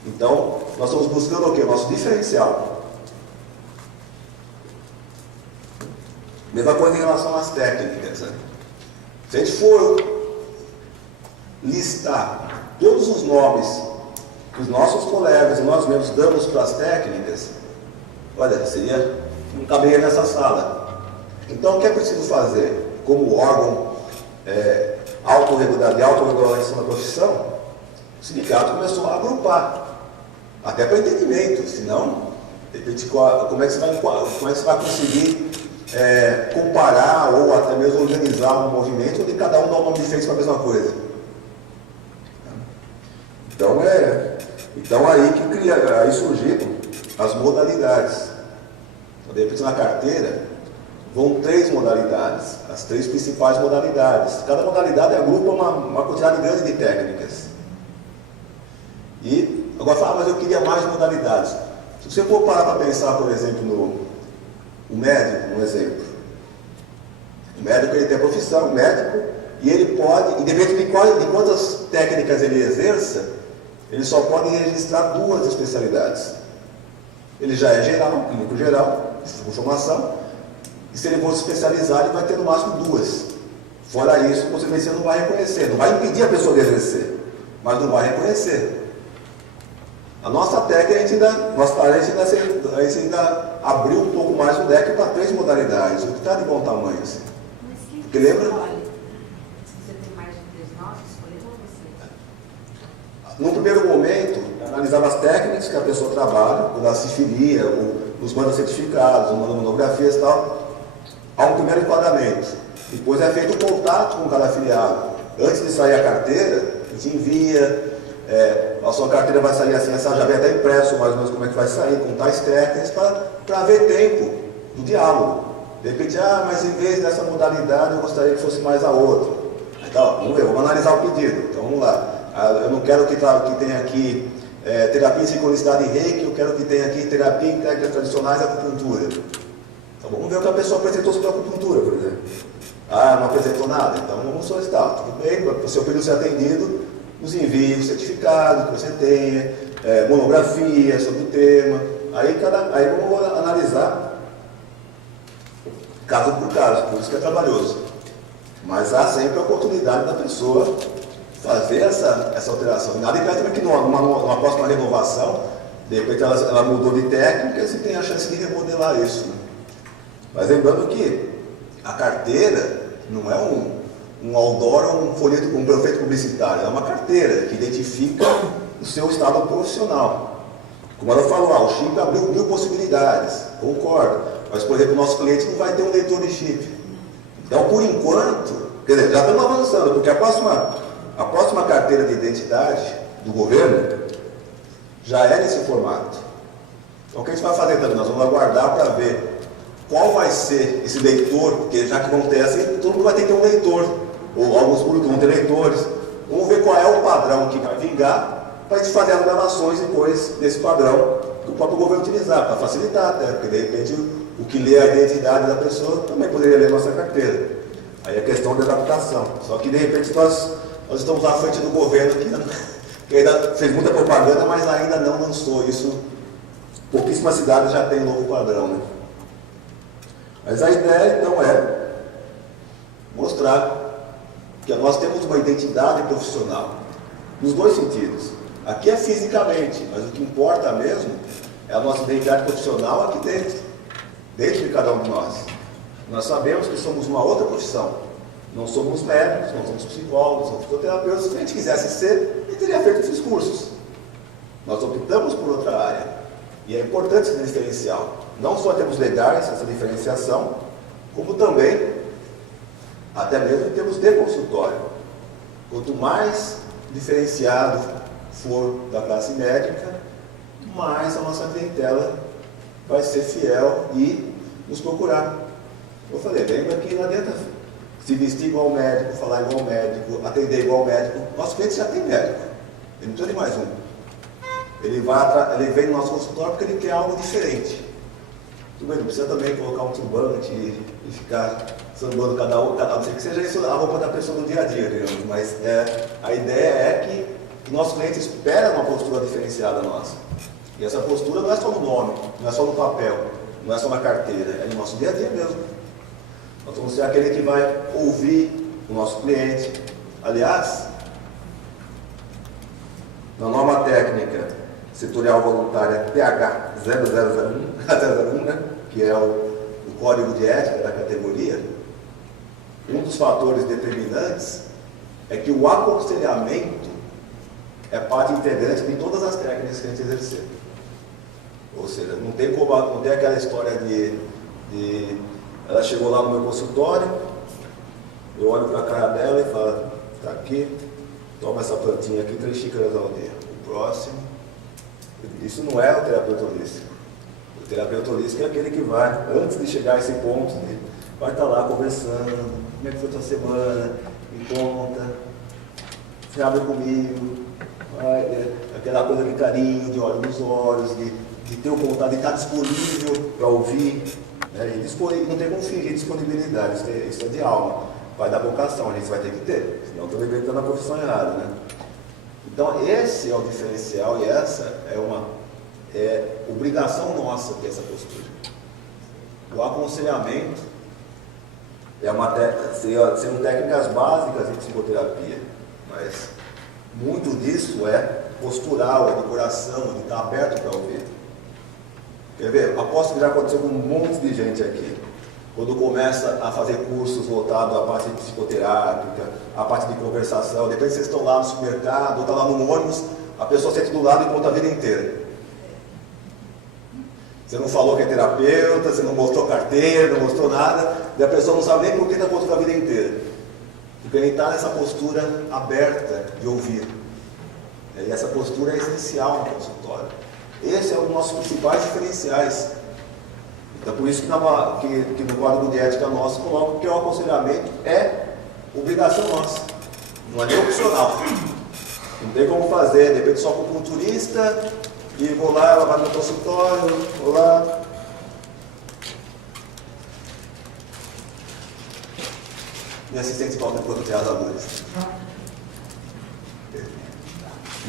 Então, nós estamos buscando o quê? O nosso diferencial. Mesma coisa em relação às técnicas, né? Se a gente for listar todos os nomes que os nossos colegas e nós mesmos damos para as técnicas, olha, não caberia nessa sala. Então, o que é preciso fazer como órgão de autorregulação da profissão? O sindicato começou a agrupar, até para entendimento, senão, de repente, como é que você vai conseguir comparar ou até mesmo organizar um movimento onde cada um dá um nome diferente para a mesma coisa? Então aí surgiram as modalidades. Então, de repente, na carteira vão 3 modalidades, as 3 principais modalidades. Cada modalidade agrupa uma quantidade grande de técnicas. E agora fala, mas eu queria mais modalidades. Se você for parar para pensar, por exemplo, o médico, um exemplo. O médico, ele tem a profissão, o médico, e ele pode, independente de quantas técnicas ele exerça, ele só pode registrar 2 especialidades. Ele já é geral, clínico geral, com formação, e se ele for se especializar, ele vai ter no máximo 2. Fora isso, você não vai reconhecer, não vai impedir a pessoa de exercer, mas não vai reconhecer. A nossa técnica, nossa tarefa ainda abriu um pouco mais o leque para 3 modalidades, o que está de bom tamanho. Assim. Mas quem porque lembra? escolhe? Se você tem mais de 3 nomes, escolhe ou você? No primeiro momento, analisava as técnicas que a pessoa trabalha, quando ela se filia, os manda certificados, manda monografias e tal. Há um primeiro enquadramento. Depois é feito um contato com cada afiliado. Antes de sair a carteira, a gente envia, a sua carteira vai sair assim, essa já vem até impresso mais ou menos como é que vai sair, com tais técnicas, para haver tempo do diálogo. De repente, mas em vez dessa modalidade eu gostaria que fosse mais a outra. Então, vamos ver, vamos analisar o pedido. Então vamos lá. Eu não quero que tenha aqui terapia em sincronicidade e reiki, eu quero que tenha aqui terapia em técnicas tradicionais e acupuntura. Então vamos ver o que a pessoa apresentou sobre a acupuntura, por exemplo. Não apresentou nada, então vamos solicitar. Tudo bem, para o seu pedido ser atendido, nos envie o certificado que você tenha, monografia sobre o tema. Aí vamos analisar caso por caso, por isso que é trabalhoso. Mas há sempre a oportunidade da pessoa fazer essa alteração. Nada impede também que numa próxima renovação, de repente ela mudou de técnicas e tem a chance de remodelar isso. Né? Mas lembrando que a carteira não é um outdoor ou um folheto com um panfleto publicitário, é uma carteira que identifica o seu estado profissional. Como ela falou, o chip abriu 1000 possibilidades, concordo, mas por exemplo o nosso cliente não vai ter um leitor de chip. Então por enquanto, quer dizer, já estamos avançando, porque a próxima carteira de identidade do governo já é nesse formato. Então o que a gente vai fazer também? Nós vamos aguardar para ver qual vai ser esse leitor, porque já que vão ter assim, todo mundo vai ter que ter um leitor, ou alguns públicos vão ter leitores. Vamos ver qual é o padrão que vai vingar para a gente fazer as gravações depois desse padrão que o próprio governo utilizar, para facilitar até, porque de repente o que lê a identidade da pessoa também poderia ler a nossa carteira. Aí é questão de adaptação. Só que de repente nós estamos à frente do governo que ainda fez muita propaganda, mas ainda não lançou isso. Pouquíssimas cidades já têm um novo padrão, né? Mas a ideia então é mostrar que nós temos uma identidade profissional, nos dois sentidos. Aqui é fisicamente, mas o que importa mesmo é a nossa identidade profissional aqui dentro de cada um de nós. Nós sabemos que somos uma outra profissão. Não somos médicos, não somos psicólogos, não somos fisioterapeutas. Se a gente quisesse ser, a gente teria feito esses cursos. Nós optamos por outra área. E é importante esse diferencial. Não só temos legais, essa diferenciação, como também, até mesmo em termos de consultório. Quanto mais diferenciado for da classe médica, mais a nossa clientela vai ser fiel e nos procurar. Eu falei, lembra que não adianta se vestir igual ao médico, falar igual ao médico, atender igual ao médico. Nosso cliente já tem médico, ele não precisa de mais um. Ele vem no nosso consultório porque ele quer algo diferente. Tudo bem, não precisa também colocar um turbante e ficar sambando cada um, não sei que seja isso a roupa da pessoa do dia a dia, digamos, mas a ideia é que o nosso cliente espera uma postura diferenciada nossa. E essa postura não é só no nome, não é só no papel, não é só na carteira, é no nosso dia a dia mesmo. Nós vamos ser aquele que vai ouvir o nosso cliente. Aliás, na norma técnica setorial voluntária TH0001, né, que é o código de ética da categoria, um dos fatores determinantes é que o aconselhamento é parte integrante de todas as técnicas que a gente exercer. Ou seja, não tem aquela história de ela chegou lá no meu consultório, eu olho para a cara dela e falo, está aqui, toma essa plantinha aqui, 3 xícaras ao dia. O próximo. Isso não é o terapeuta holístico. O terapeuta holístico é aquele que vai, antes de chegar a esse ponto, vai estar lá conversando, como é que foi a tua semana, me conta, se abre comigo, aquela coisa de carinho, de olho nos olhos, de ter vontade de estar disponível para ouvir, né? E não tem como fingir disponibilidade, isso é de alma, vai dar vocação, a gente vai ter que ter, senão estou inventando a profissão errada, né? Então esse é o diferencial e essa é obrigação nossa ter essa postura. O aconselhamento são técnicas básicas de psicoterapia, mas muito disso é postural, é de coração, é de estar aberto para ouvir. Quer ver? Aposto que já aconteceu com um monte de gente aqui. Quando começa a fazer cursos voltados à parte psicoterápica, à parte de conversação, depois vocês estão lá no supermercado, ou estão lá no ônibus, a pessoa sente do lado e conta a vida inteira. Você não falou que é terapeuta, você não mostrou carteira, não mostrou nada, e a pessoa não sabe nem por que está contando a vida inteira. Porque ele está nessa postura aberta de ouvir. E essa postura é essencial no consultório. Esse é um dos nossos principais diferenciais. Então, por isso que no código de ética nosso coloca que o aconselhamento é obrigação nossa, não é nem opcional. Não tem como fazer, de repente só com o culturista, e vou lá, ela vai no consultório, vou lá. Minha assistente volta enquanto tem as alunas.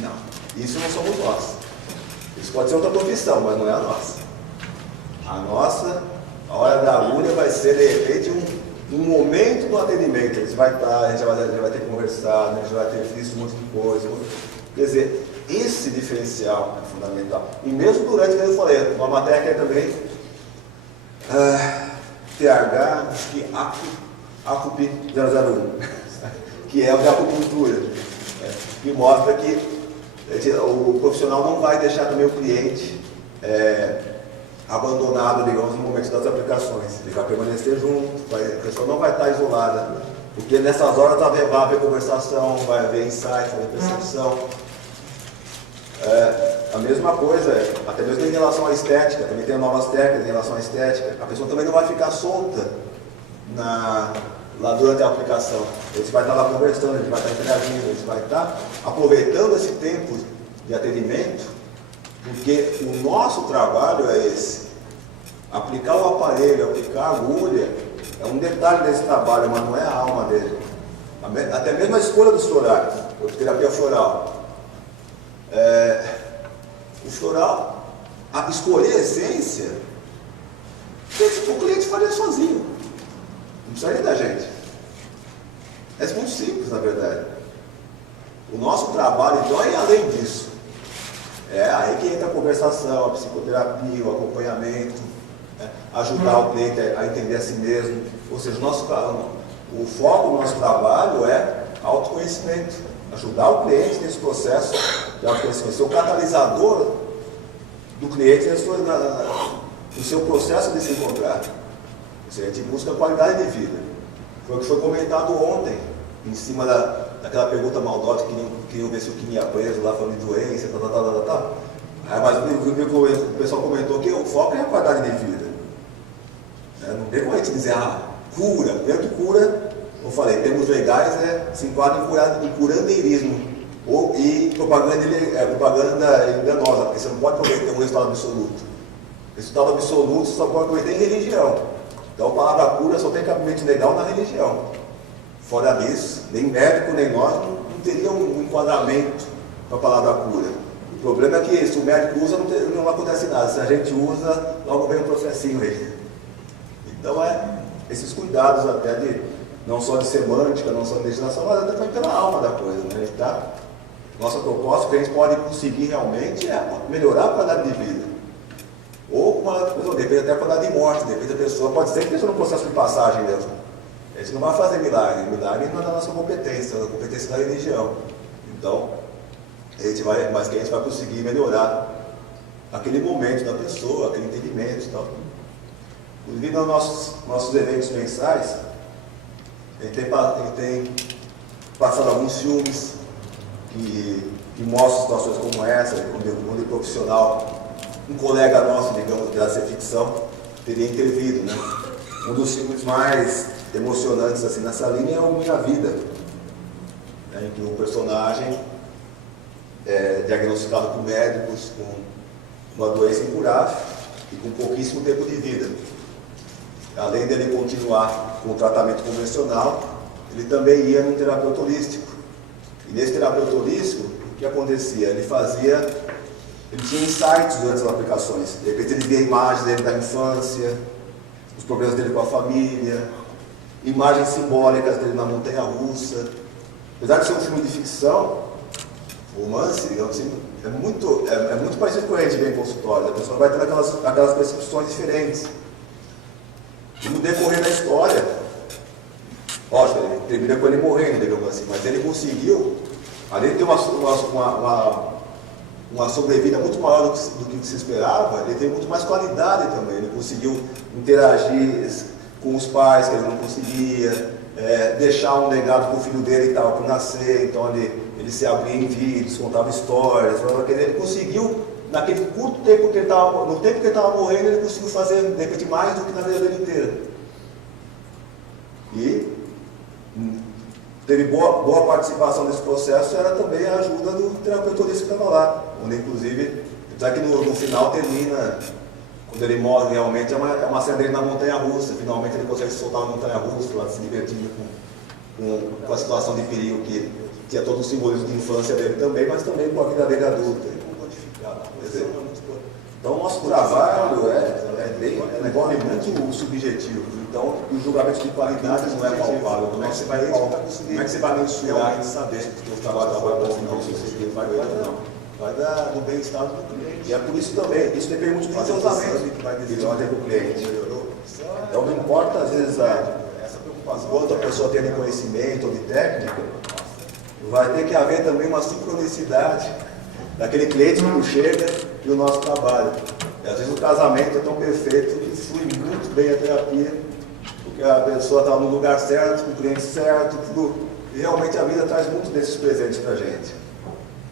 Não, isso não somos nós. Isso pode ser outra profissão, mas não é a nossa. A nossa, a hora da agulha vai ser, de repente, um momento do atendimento. A gente vai ter que conversar, a gente vai ter visto um monte de coisa. Quer dizer, esse diferencial é fundamental. E mesmo durante, como eu falei, uma matéria também, TH, acho que ACUP 001, que é o de acupuntura, que mostra que o profissional não vai deixar também o cliente abandonado, digamos, no momento das aplicações. Ele vai permanecer junto, a pessoa não vai estar isolada, porque nessas horas vai haver conversação, vai haver insight, vai haver percepção. A mesma coisa, até mesmo em relação à estética, também tem novas técnicas em relação à estética. A pessoa também não vai ficar solta lá durante a aplicação. A gente vai estar lá conversando, a gente vai estar interagindo, a gente vai estar aproveitando esse tempo de atendimento, porque o nosso trabalho é esse. Aplicar o aparelho, aplicar a agulha, é um detalhe desse trabalho, mas não é a alma dele. Até mesmo a escolha dos florais, ou de terapia floral. O floral, escolher a essência, o cliente faria sozinho. Não precisaria da gente. É muito simples, na verdade. O nosso trabalho, então, é além disso. Aí que entra a conversação, a psicoterapia, o acompanhamento, ajudar o cliente a entender a si mesmo. Ou seja, o foco do nosso trabalho é autoconhecimento. Ajudar o cliente nesse processo de autoconhecimento. Ser o catalisador do cliente no seu processo de se encontrar. Ou seja, a gente busca qualidade de vida. Foi o que foi comentado ontem, em cima daquela pergunta maldosa que queriam ver se o Kim ia preso lá, falando de doença, tal. Mas o pessoal comentou que o foco é a qualidade de vida. Não tem como a gente dizer, cura, tanto cura, eu falei, termos legais se enquadram em curandeirismo e propaganda enganosa, porque você não pode prometer um resultado absoluto. Resultado absoluto você só pode prometer em religião. Então a palavra cura só tem cabimento legal na religião. Fora disso, nem médico nem nós não teria um enquadramento para a palavra cura. O problema é que se o médico usa, não acontece nada. Se a gente usa, logo vem um processinho aí. Então esses cuidados até não só de semântica, não só de legislação, mas até também pela alma da coisa. Né? Nossa proposta que a gente pode conseguir realmente é melhorar a qualidade de vida. Ou depende até da qualidade de morte, depende da pessoa, pode ser que a pessoa no processo de passagem mesmo. A gente não vai fazer milagre, milagre não é da nossa competência, é da competência da religião. Então, mas que a gente vai conseguir melhorar aquele momento da pessoa, aquele entendimento e tal. Inclusive nos nossos eventos mensais, a gente tem passado alguns filmes que mostram situações como essa, onde o profissional, um colega nosso, digamos, de ser ficção, teria intervido, né? Um dos filmes mais emocionantes assim nessa linha é o Minha Vida, né? Em que o personagem é diagnosticado por médicos com uma doença incurável e com pouquíssimo tempo de vida. Além dele continuar com o tratamento convencional, ele também ia num terapeuta holístico. E nesse terapeuta holístico, o que acontecia? Ele tinha insights durante as aplicações. De repente ele via imagens dele da infância, os problemas dele com a família, imagens simbólicas dele na montanha-russa. Apesar de ser um filme de ficção, romance, digamos assim, é muito parecido com a gente ver em consultório. A pessoa vai ter aquelas percepções diferentes. E no decorrer da história, lógico, ele termina com ele morrendo, digamos assim, mas ele conseguiu, além de ter uma sobrevida muito maior do que se esperava, ele teve muito mais qualidade também. Ele conseguiu interagir com os pais que ele não conseguia, deixar um legado para o filho dele que estava por nascer, então ele se abria em vídeos, contava histórias, ele conseguiu, naquele curto tempo que ele estava, no tempo que ele estava morrendo, ele conseguiu fazer, de repente, mais do que na vida dele inteira. E teve boa participação nesse processo, era também a ajuda do terapeuta holístico que estava lá, onde inclusive, apesar que no final termina, quando ele morre realmente, é uma cena dele na montanha-russa, finalmente ele consegue se soltar na montanha-russa, lá se divertindo com a situação de perigo que tinha todo o simbolismo de infância dele também, mas também com a vida dele adulta. Então o nosso trabalho envolve muito subjetivo. Então o julgamento de qualidade não é palpável. Como é que você vai mensurar e saber que o trabalho vai não? Vai do bem-estar do cliente. E é por isso também, isso depende muito do entrosamento que vai ter com o cliente. Então não importa às vezes quanto a pessoa tem de conhecimento ou de técnica, vai ter que haver também uma sincronicidade daquele cliente que chega e o nosso trabalho. E às vezes o casamento é tão perfeito que flui muito bem a terapia, porque a pessoa está no lugar certo, com o cliente certo, tudo. E realmente a vida traz muito desses presentes para a gente.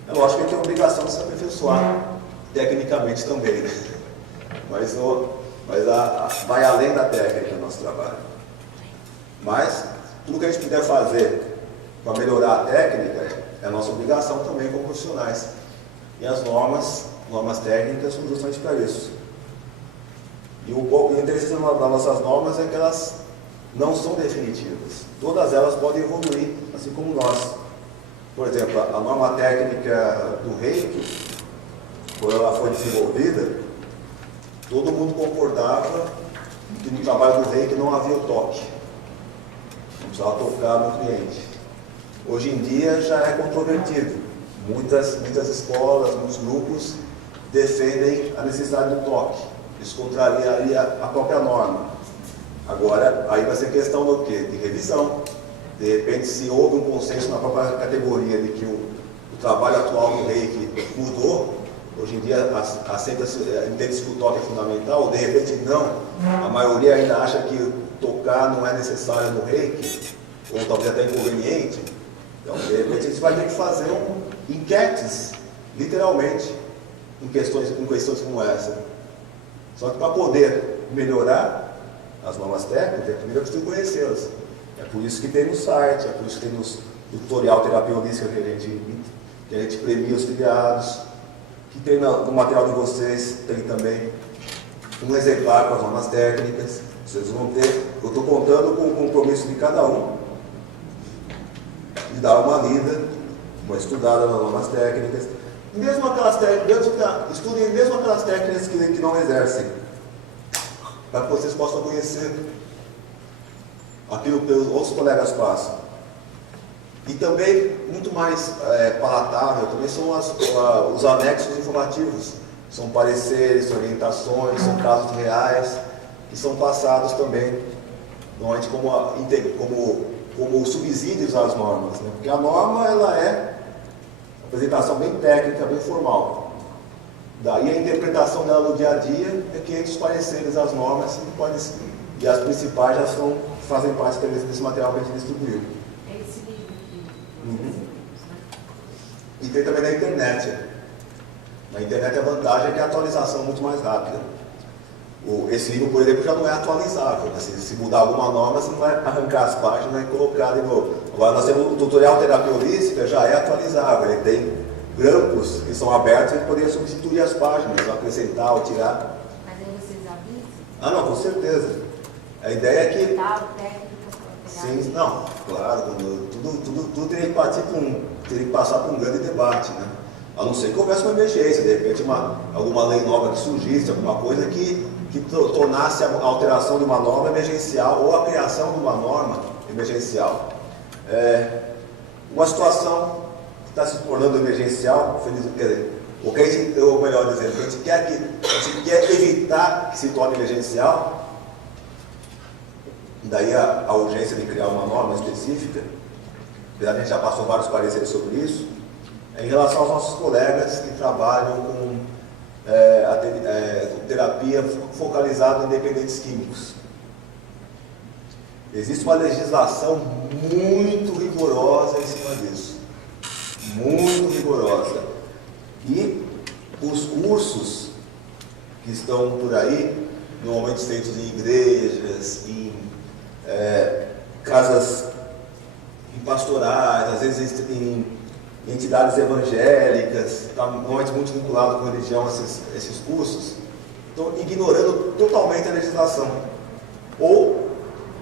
É lógico que ele tem a obrigação de se aperfeiçoar tecnicamente também, né? Mas vai além da técnica o nosso trabalho. Mas tudo que a gente puder fazer para melhorar a técnica é a nossa obrigação também como profissionais. E as normas técnicas são justamente para isso. E o interessante das nossas normas é que elas não são definitivas. Todas elas podem evoluir, assim como nós. Por exemplo, a norma técnica do Reiki, quando ela foi desenvolvida, todo mundo concordava que no trabalho do Reiki não havia o toque. Não precisava tocar no cliente. Hoje em dia já é controvertido. Muitas escolas, muitos grupos defendem a necessidade do toque. Isso contrariaria a própria norma. Agora, aí vai ser questão do quê? De revisão. De repente, se houve um consenso na própria categoria de que o trabalho atual do Reiki mudou, hoje em dia entende-se que o toque é fundamental, de repente não. A maioria ainda acha que tocar não é necessário no Reiki, ou talvez até inconveniente. Então, de repente, a gente vai ter que fazer enquetes, literalmente, com questões como essa. Só que para poder melhorar as normas técnicas, primeiro eu preciso conhecê-las. É por isso que tem no site, é por isso que tem no tutorial terapia holística que a gente premia os filiados, que tem no material de vocês, tem também um exemplar com as normas técnicas. Vocês vão ter, eu estou contando com o compromisso de cada um, de dar uma lida, uma estudada nas normas técnicas, mesmo aquelas técnicas, estudem mesmo aquelas técnicas que não exercem, para que vocês possam conhecer aquilo que os outros colegas passam. E também, muito mais palatável, também são os anexos informativos. São pareceres, são orientações, são casos reais, que são passados também, normalmente como subsídios às normas, né? Porque a norma, ela é uma apresentação bem técnica, bem formal. Daí a interpretação dela no dia a dia é que entre os pareceres às normas e as principais já fazem parte desse material que a gente distribuiu. É esse livro aqui. Uhum. E tem também na internet. Na internet a vantagem é que a atualização é muito mais rápida. Esse livro, por exemplo, já não é atualizável, né? Se mudar alguma norma, você não vai arrancar as páginas e colocar de novo. Agora nós temos o tutorial terapia holística, já é atualizável, ele tem grampos que são abertos e ele poderia substituir as páginas, acrescentar ou tirar. Mas aí vocês avisam? Ah, não, com certeza. A ideia é que... Sim, não, claro, tudo teria que passar por um grande debate, né? A não ser que houvesse uma emergência, de repente alguma lei nova que surgisse, alguma coisa que tornasse a alteração de uma norma emergencial ou a criação de uma norma emergencial. Uma situação que está se tornando emergencial, quer dizer, ou melhor dizendo, a gente quer evitar que se torne emergencial, daí a urgência de criar uma norma específica, a gente já passou vários pareceres sobre isso, em relação aos nossos colegas que trabalham com terapia focalizada em dependentes químicos. Existe uma legislação muito rigorosa em cima disso. Muito rigorosa. E os cursos que estão por aí, normalmente feitos em igrejas, em casas, em pastorais, às vezes em entidades evangélicas, está normalmente muito vinculado com religião esses cursos, estão ignorando totalmente a legislação. Ou,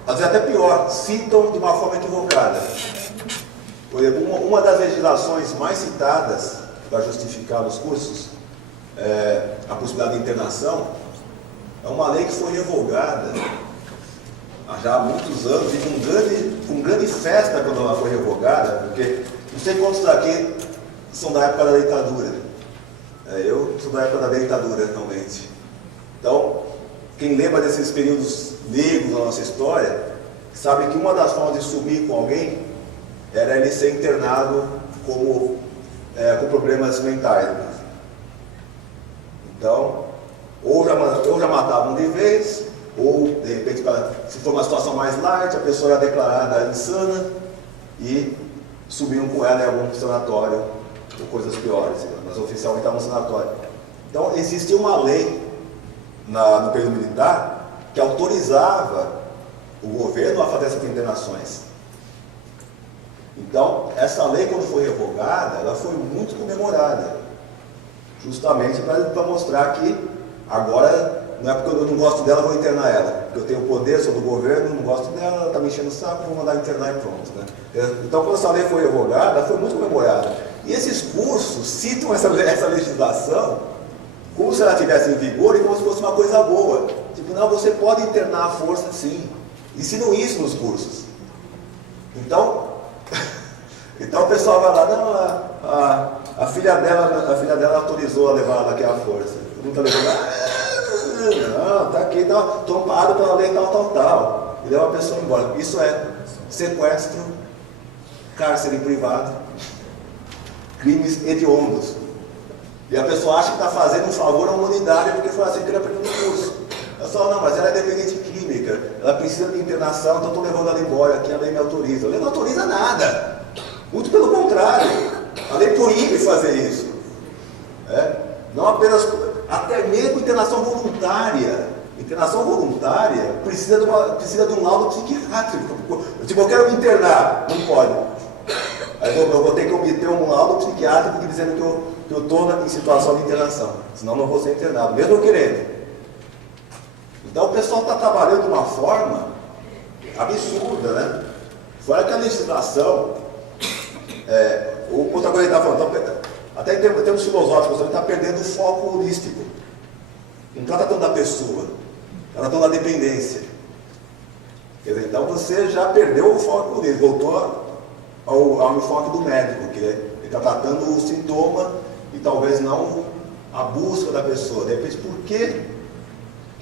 às vezes até pior, citam de uma forma equivocada. Por exemplo, uma das legislações mais citadas para justificar os cursos, a possibilidade de internação, é uma lei que foi revogada há já muitos anos, e com grande festa quando ela foi revogada, porque não sei quantos daqui são da época da ditadura. Eu sou da época da ditadura, realmente. Então, quem lembra desses períodos negros da nossa história, sabe que uma das formas de sumir com alguém era ele ser internado com problemas mentais. Então, ou já matavam de vez, ou de repente, se for uma situação mais light, a pessoa era declarada insana e subiram com ela em algum sanatório ou coisas piores, mas oficialmente estava no sanatório. Então, existia uma lei no período militar que autorizava o governo a fazer essas internações. Então, essa lei, quando foi revogada, ela foi muito comemorada, justamente para mostrar que agora, não é porque eu não gosto dela, vou internar ela, porque eu tenho poder sobre o governo, não gosto dela, ela está me enchendo o saco, vou mandar internar e pronto, né? Então, quando essa lei foi revogada, ela foi muito comemorada. E esses cursos citam essa legislação como se ela estivesse em vigor e como se fosse uma coisa boa. Tipo, não, você pode internar a força sim. Ensinam isso nos cursos. Então o pessoal vai lá, não, a filha dela autorizou a levar ela aqui à força. Não está levando, não, está aqui, estou amparado pela lei tal. E leva a pessoa embora. Isso é sequestro, cárcere privado, crimes hediondos. E a pessoa acha que está fazendo um favor à humanidade porque foi assim que ele aprendeu no curso. Ela fala, não, mas ela é dependente química, ela precisa de internação, então estou levando ela embora, aqui a lei me autoriza. A lei não autoriza nada. Muito pelo contrário. A lei proíbe fazer isso. Não apenas, até mesmo internação voluntária. Internação voluntária precisa de um laudo psiquiátrico. Tipo, eu quero me internar, não pode. Aí eu vou ter que obter um laudo psiquiátrico dizendo que eu estou em situação de internação. Senão não vou ser internado, mesmo eu querendo. Então o pessoal está trabalhando de uma forma absurda, né? Fora que a legislação, outra coisa que ele está falando, até em termos filosóficos, ele está perdendo o foco holístico. Não está tratando da pessoa, está tratando da dependência. Quer dizer, então você já perdeu o foco holístico, voltou ao enfoque do médico, que ele está tratando o sintoma e talvez não a busca da pessoa. De repente, por que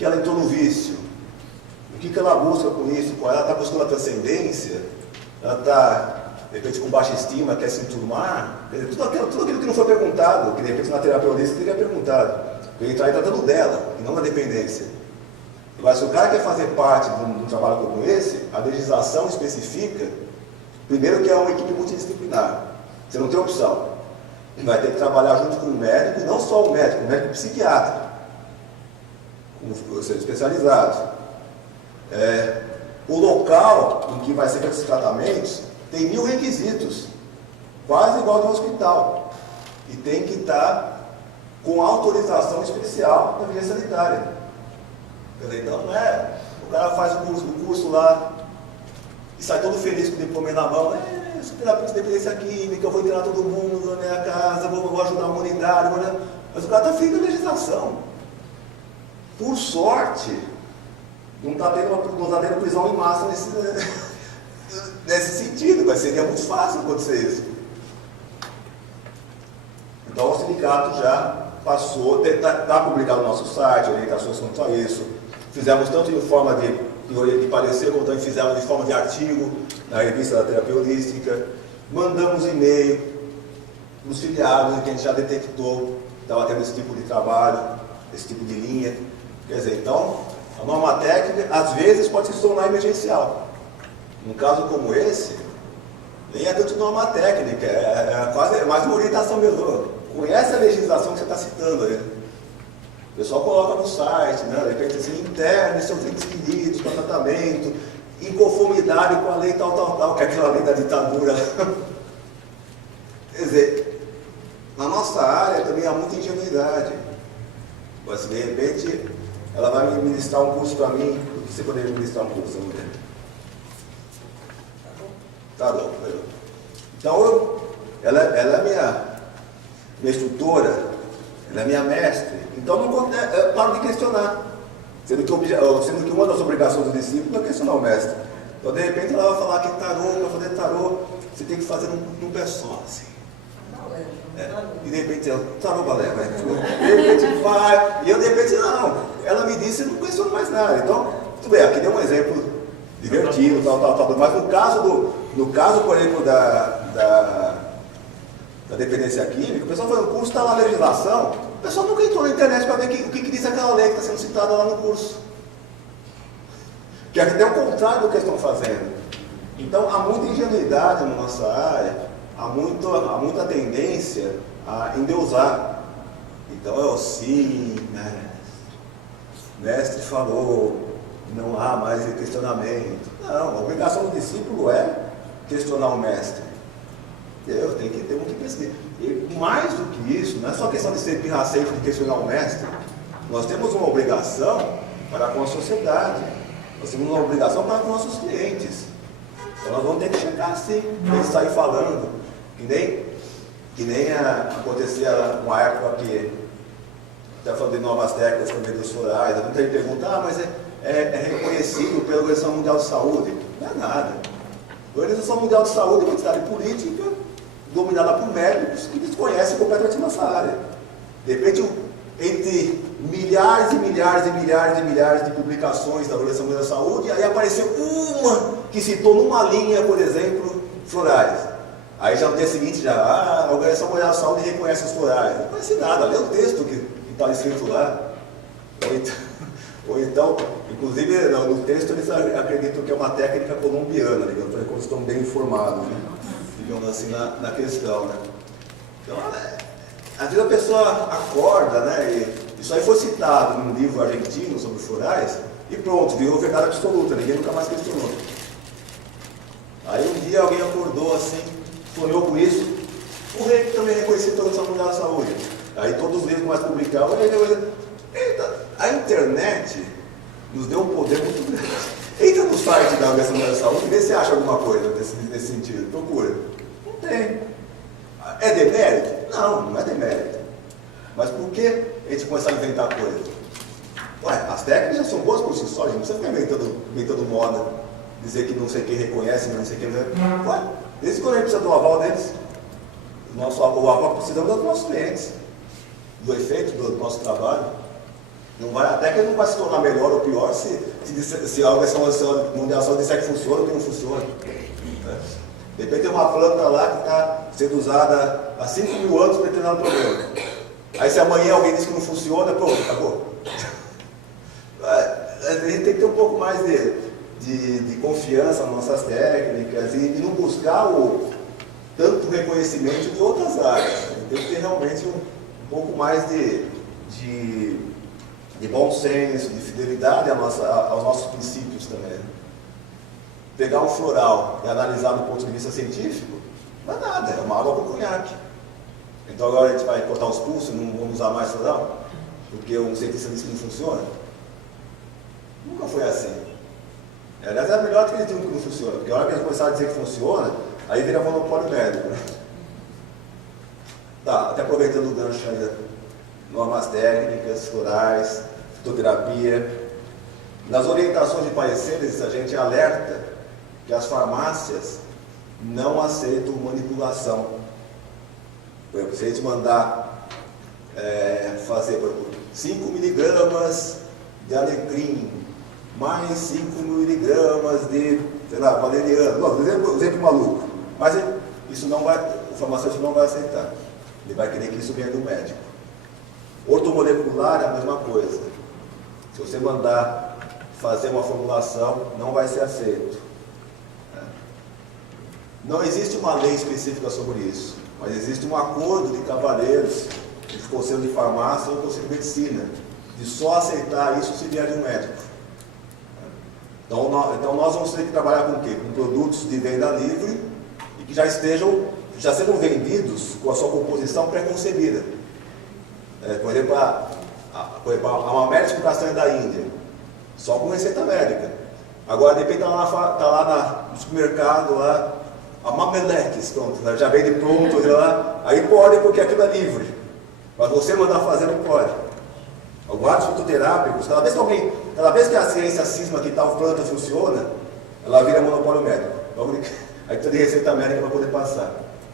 ela entrou no vício? O que ela busca com isso? Ela está buscando a transcendência? Ela está, de repente, com baixa estima, quer se enturmar? Tudo aquilo que não foi perguntado, que de repente na terapia holística teria perguntado. Ele está tratando dela, e não da dependência. Agora, se o cara quer fazer parte de um trabalho como esse, a legislação especifica, primeiro, que é uma equipe multidisciplinar. Você não tem opção. Vai ter que trabalhar junto com o médico, e não só o médico psiquiatra, sendo especializado. O local em que vai ser esses tratamentos tem 1000 requisitos, quase igual ao hospital. E tem que estar com autorização especial da vigilância sanitária. Então não é, o cara faz o curso lá e sai todo feliz com o diploma na mão, eu sou terapeuta de dependência química, eu vou treinar todo mundo na minha casa, vou ajudar a humanidade, mas o cara está feito a legislação. Por sorte, não está tendo prisão em massa nesse sentido, mas seria muito fácil acontecer isso. Então o sindicato já passou, está publicado no nosso site, orientações quanto a isso. Fizemos tanto em forma de parecer, como também fizemos em forma de artigo na revista da terapia holística. Mandamos e-mail para os filiados que a gente já detectou, estava tendo esse tipo de trabalho, esse tipo de linha. Quer dizer, então, a norma técnica, às vezes, pode se tornar emergencial. Num caso como esse, nem é tanto norma técnica, é mais uma orientação mesmo. Conhece a legislação que você está citando aí. O pessoal coloca no site, né? De repente assim, interne seus entes queridos para tratamento, em conformidade com a lei tal, que é aquela lei da ditadura. Quer dizer, na nossa área também há muita ingenuidade. Mas de repente, ela vai me ministrar um curso para mim, o que você poderia ministrar um curso, mulher? Tá bom. Então, ela é minha instrutora, ela é minha mestre, então eu paro de questionar, sendo que uma das obrigações do discípulo é questionar o mestre. Então, de repente, ela vai falar que tarô, para fazer tarô, você tem que fazer num pé só, assim. E de repente, tarô balé, vai. De repente vai, e eu de repente, não, ela me disse, eu não questiono mais nada. Então, tudo bem, aqui deu um exemplo divertido, tal, mas no caso, por exemplo, da dependência química, o pessoal faz um curso, está lá a legislação, o pessoal nunca entrou na internet para ver o que diz aquela lei que está sendo citada lá no curso. Que é o contrário do que estão fazendo. Então, há muita ingenuidade na nossa área, há muita tendência a endeusar. Então é o sim, mestre falou, não há mais questionamento. Não, a obrigação do discípulo é questionar o mestre. Deus tem que ter muito que perceber. E mais do que isso, não é só questão de ser pirracento de questionar o mestre. Nós temos uma obrigação para com a sociedade. Nós temos uma obrigação para com nossos clientes. Então nós vamos ter que chegar assim, tem que sair falando. Que nem acontecia uma época que está falando de novas técnicas também dos florais. Muita gente pergunta, mas é reconhecido pela Organização Mundial de Saúde. Não é nada. A Organização Mundial de Saúde é uma entidade política dominada por médicos que desconhecem completamente nossa área. De repente, entre milhares e milhares e milhares e milhares de publicações da Organização Mundial da Saúde, aí apareceu uma que citou numa linha, por exemplo, florais. Aí já no dia seguinte, a Organização Mundial da Saúde reconhece os florais. Não conhece nada, lê o texto que está escrito lá. Ou então, inclusive no texto eles acreditam que é uma técnica colombiana, digamos, quando estão bem informados, né? Digamos assim, na questão, né? Então, às vezes a pessoa acorda, né? E isso aí foi citado num livro argentino sobre florais, e pronto, virou verdade absoluta, ninguém nunca mais questionou. Aí um dia alguém acordou assim, sonhou com isso, o rei também reconheceu toda essa Mundial da Saúde. Aí todos os livros começam a publicar, a internet nos deu um poder muito grande. Entra no site da Organização Mundial da Saúde e vê se acha alguma coisa nesse sentido, procura. Não tem. É demérito? Não, não é demérito. Mas por que a gente começar a inventar coisas? Ué, as técnicas já são boas por si só, a gente não precisa ficar inventando moda, dizer que não sei quem reconhece, não sei quem. Ué, desde quando a gente precisa do aval deles? O aval precisamos dos nossos clientes, do efeito do nosso trabalho. Não vai, a técnica não vai se tornar melhor ou pior se a Organização Mundial da Saúde disser que funciona ou que não funciona. De repente tem uma planta lá que está sendo usada há 5.000 anos para determinado problema. Aí se amanhã alguém diz que não funciona, pronto, acabou. A gente tem que ter um pouco mais de confiança nas nossas técnicas e não buscar tanto reconhecimento de outras áreas. A gente tem que ter realmente um pouco mais de bom senso, de fidelidade aos nossos princípios também. Pegar um floral e analisar do ponto de vista científico, não é nada, é uma água com conhaque. Então agora a gente vai cortar os pulsos e não vamos usar mais floral, porque um cientista disse que não funciona. Nunca foi assim. Aliás, é melhor que eles digam que não funciona, porque a hora que eles começarem a dizer que funciona, aí vira monopólio médico. Né? Tá, até aproveitando o gancho ainda, normas técnicas, florais, fitoterapia. Nas orientações de pareceres, a gente alerta que as farmácias não aceitam manipulação. Por exemplo, se a gente mandar fazer, por exemplo, 5 miligramas de alecrim, mais 5 miligramas de, sei lá, valeriano, exemplo maluco. Mas isso não vai, o farmacêutico não vai aceitar. Ele vai querer que isso venha do médico. Ortomolecular é a mesma coisa. Se você mandar fazer uma formulação, não vai ser aceito. Não existe uma lei específica sobre isso, mas existe um acordo de cavalheiros, entre o Conselho de Farmácia e o Conselho de Medicina, de só aceitar isso se vier de um médico. Então nós vamos ter que trabalhar com o quê? Com produtos de venda livre e que já sejam vendidos com a sua composição pré-concebida. Por exemplo, há uma médica castanha da Índia, só com receita médica. Agora, de repente, está lá no supermercado, lá, a Mamelex, pronto, já vem de pronto, lá, aí pode, porque aquilo é livre. Mas você mandar fazer, não pode. Alguns fitoterápicos, cada vez que a ciência cisma que tal planta funciona, ela vira monopólio médico. Aí precisa de receita médica para poder passar.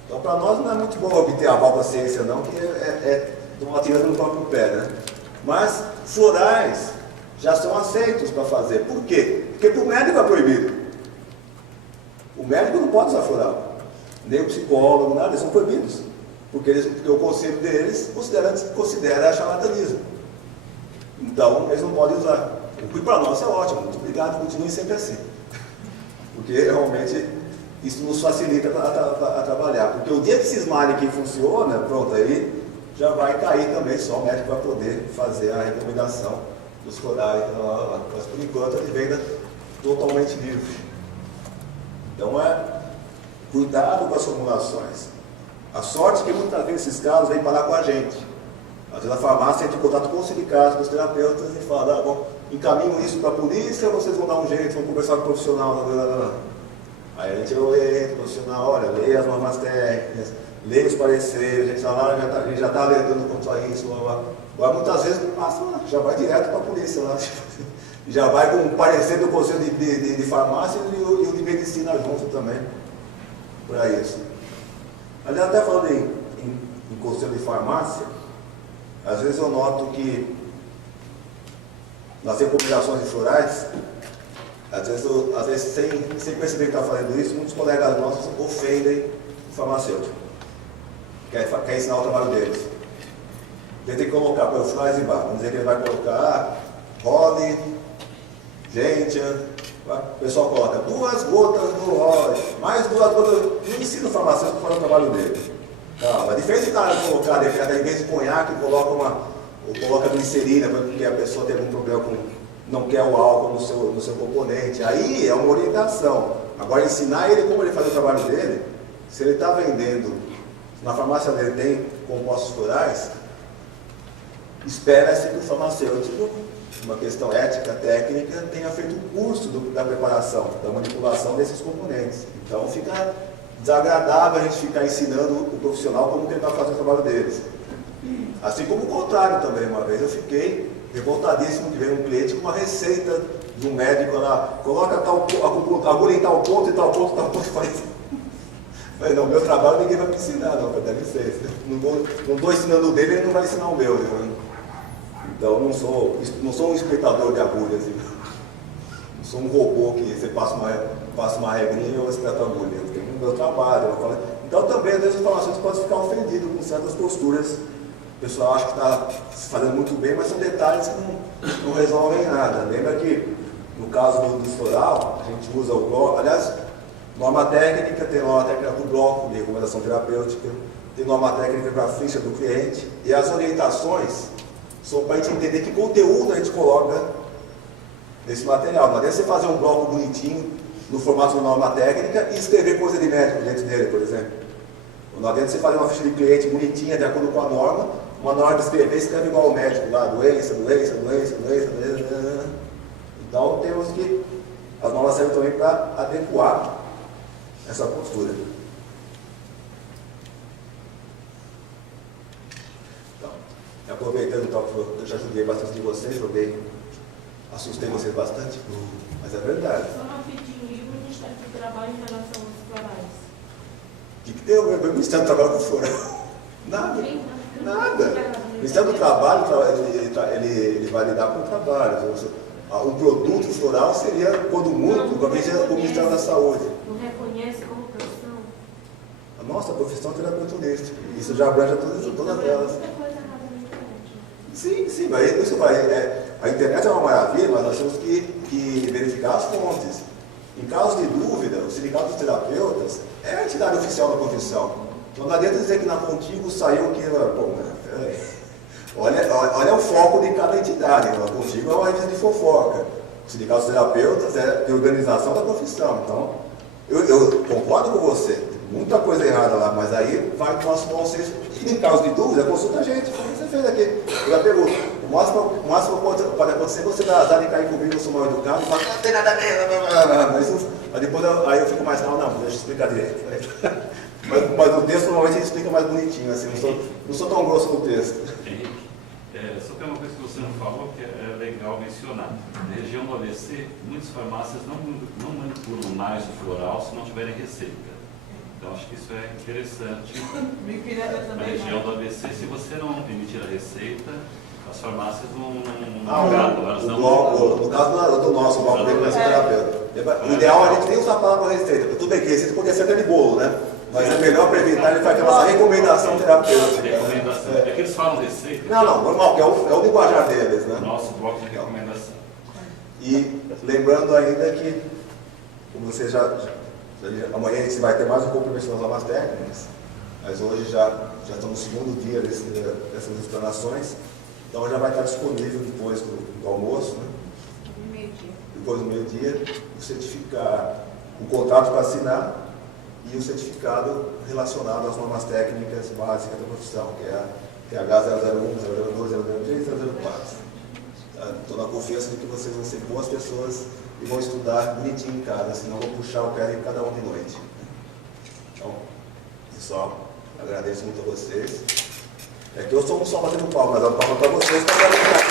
Então, para nós não é muito bom obter aval da ciência, não, que estão atirando no próprio pé, né? Mas florais já são aceitos para fazer. Por quê? Porque para o médico é proibido. O médico não pode usar floral. Nem o psicólogo, nada, eles são proibidos. Porque o conselho deles considera charlatanismo. Então, eles não podem usar. O que para nós é ótimo. Muito obrigado, continue sempre assim. Porque realmente isso nos facilita a trabalhar. Porque o dia que cismarem que funciona, pronto, aí já vai cair também, só o médico vai poder fazer a recomendação dos florais. Mas por enquanto ele venda totalmente livre. Então cuidado com as formulações. A sorte é que muitas vezes esses casos vêm parar com a gente. Às vezes a farmácia entra em contato com os sindicatos, com os terapeutas e fala, bom, encaminho isso para a polícia, vocês vão dar um jeito, vão conversar com o profissional. Aí a gente orienta o profissional, olha, leia as normas técnicas, leia os pareceres, a gente já está alertando quanto a isso. Agora muitas vezes passa, já vai direto para a polícia lá. Já vai com o parecer do conselho de farmácia e o de medicina junto também, para isso. Aliás, até falando em conselho de farmácia, às vezes eu noto que nas recomendações de florais, às vezes sem perceber que está fazendo isso, muitos colegas nossos ofendem o farmacêutico, quer ensinar o trabalho deles. Ele tem que colocar para os florais embaixo, vamos dizer que ele vai colocar Role, gente, o pessoal coloca 2 gotas do Role, mais 2 gotas, não ensina o farmacêutico para fazer o trabalho dele. Não, a diferença de colocar, em vez de conhaque, coloca glicerina, porque a pessoa tem algum problema não quer o álcool no seu componente. Aí é uma orientação. Agora, ensinar ele como ele faz o trabalho dele, se ele está vendendo, na farmácia dele tem compostos florais, espera-se que o farmacêutico, uma questão ética, técnica, tenha feito o curso da preparação, da manipulação desses componentes. Então fica desagradável a gente ficar ensinando o profissional como que ele vai fazer o trabalho deles. Assim como o contrário também. Uma vez eu fiquei revoltadíssimo que veio um cliente com uma receita de um médico lá, coloca agulha em tal ponto e tal ponto, tal ponto. Falei, não, meu trabalho ninguém vai me ensinar, não, deve ser. Não estou ensinando o dele, ele não vai ensinar o meu. Né? Então não sou um espectador de agulhas. Não sou um robô que você passa uma regrinha e eu espeto a agulha. Eu tenho o meu trabalho. Então também, às vezes, os farmacêuticos podem ficar ofendidos com certas posturas. O pessoal acha que está se fazendo muito bem, mas são detalhes que não resolvem nada. Lembra que, no caso do floral, a gente usa o bloco, aliás, norma técnica, tem norma técnica para o bloco de recomendação terapêutica, tem norma técnica para a ficha do cliente, e as orientações são para a gente entender que conteúdo a gente coloca nesse material. Não adianta você fazer um bloco bonitinho, no formato de norma técnica, e escrever coisa de médico dentro dele, por exemplo. Não adianta você fazer uma ficha de cliente bonitinha, de acordo com a norma, uma norma de escrever, escreve igual ao médico lá, doença. Então temos que, as normas servem também para adequar essa postura. Então, aproveitando então, que eu já ajudei bastante de vocês, assustei vocês bastante, mas é verdade. Só rapidinho, e o Ministério do Trabalho em relação aos florais? O que tem o Ministério do Trabalho com floral? Nada. O Ministério do Trabalho, ele vai lidar com o trabalho. Um produto floral seria, quando muito, com o Ministério da Saúde. Não reconhece como profissão? A nossa profissão é terapeuta holístico. Isso já abrange todas elas. Muita coisa errada na internet. Sim, mas isso vai. A internet é uma maravilha, mas nós temos que verificar as fontes. Em caso de dúvida, o Sindicato dos Terapeutas é a entidade oficial da profissão. Então não adianta dizer que na Contigo saiu que. Olha o foco de cada entidade. A Contigo é uma revista de fofoca. O Sindicato dos Terapeutas é de organização da profissão. Então, eu concordo com você. Tem muita coisa errada lá, mas aí vai o nosso bom senso. E em caso de dúvida, consulta a gente. Como você fez aqui? Eu já pergunto. O máximo pode acontecer você dar azar de cair comigo, eu sou mal educado e falar, não tem nada a ver. Mas depois aí eu fico mais, não, deixa eu explicar direito. Mas o texto normalmente ele explica mais bonitinho, assim, não sou tão grosso no texto. Henrique, só tem uma coisa que você não falou que é legal mencionar. Na região do ABC, muitas farmácias não manipulam mais o floral se não tiverem receita. Então acho que isso é interessante. Na região do ABC, se você não emitir a receita, as farmácias não no caso do nosso bloco de recomendação terapêutica. O ideal é a gente nem usar a palavra receita. Tudo bem que receita poderia ser até de bolo, né? Mas é melhor para evitar ele fazer aquela recomendação terapêutica. É que eles falam receita. Não, normal, que é o linguajar deles, né? Nosso bloco de recomendação. E lembrando ainda que, como vocês já Amanhã a gente vai ter mais um pouco de normas técnicas, mas hoje já estamos no segundo dia dessas explanações, então já vai estar disponível depois do almoço, né? Depois do meio-dia, o certificado, o contrato para assinar e o certificado relacionado às normas técnicas básicas da profissão, que é a TH 001, 002, 003 e 004. Estou na confiança de que vocês vão ser boas pessoas e vão estudar bonitinho em casa, senão vou puxar o pé de cada um de noite. Então, pessoal, agradeço muito a vocês. É que eu sou um só batendo palma, mas a palma para vocês para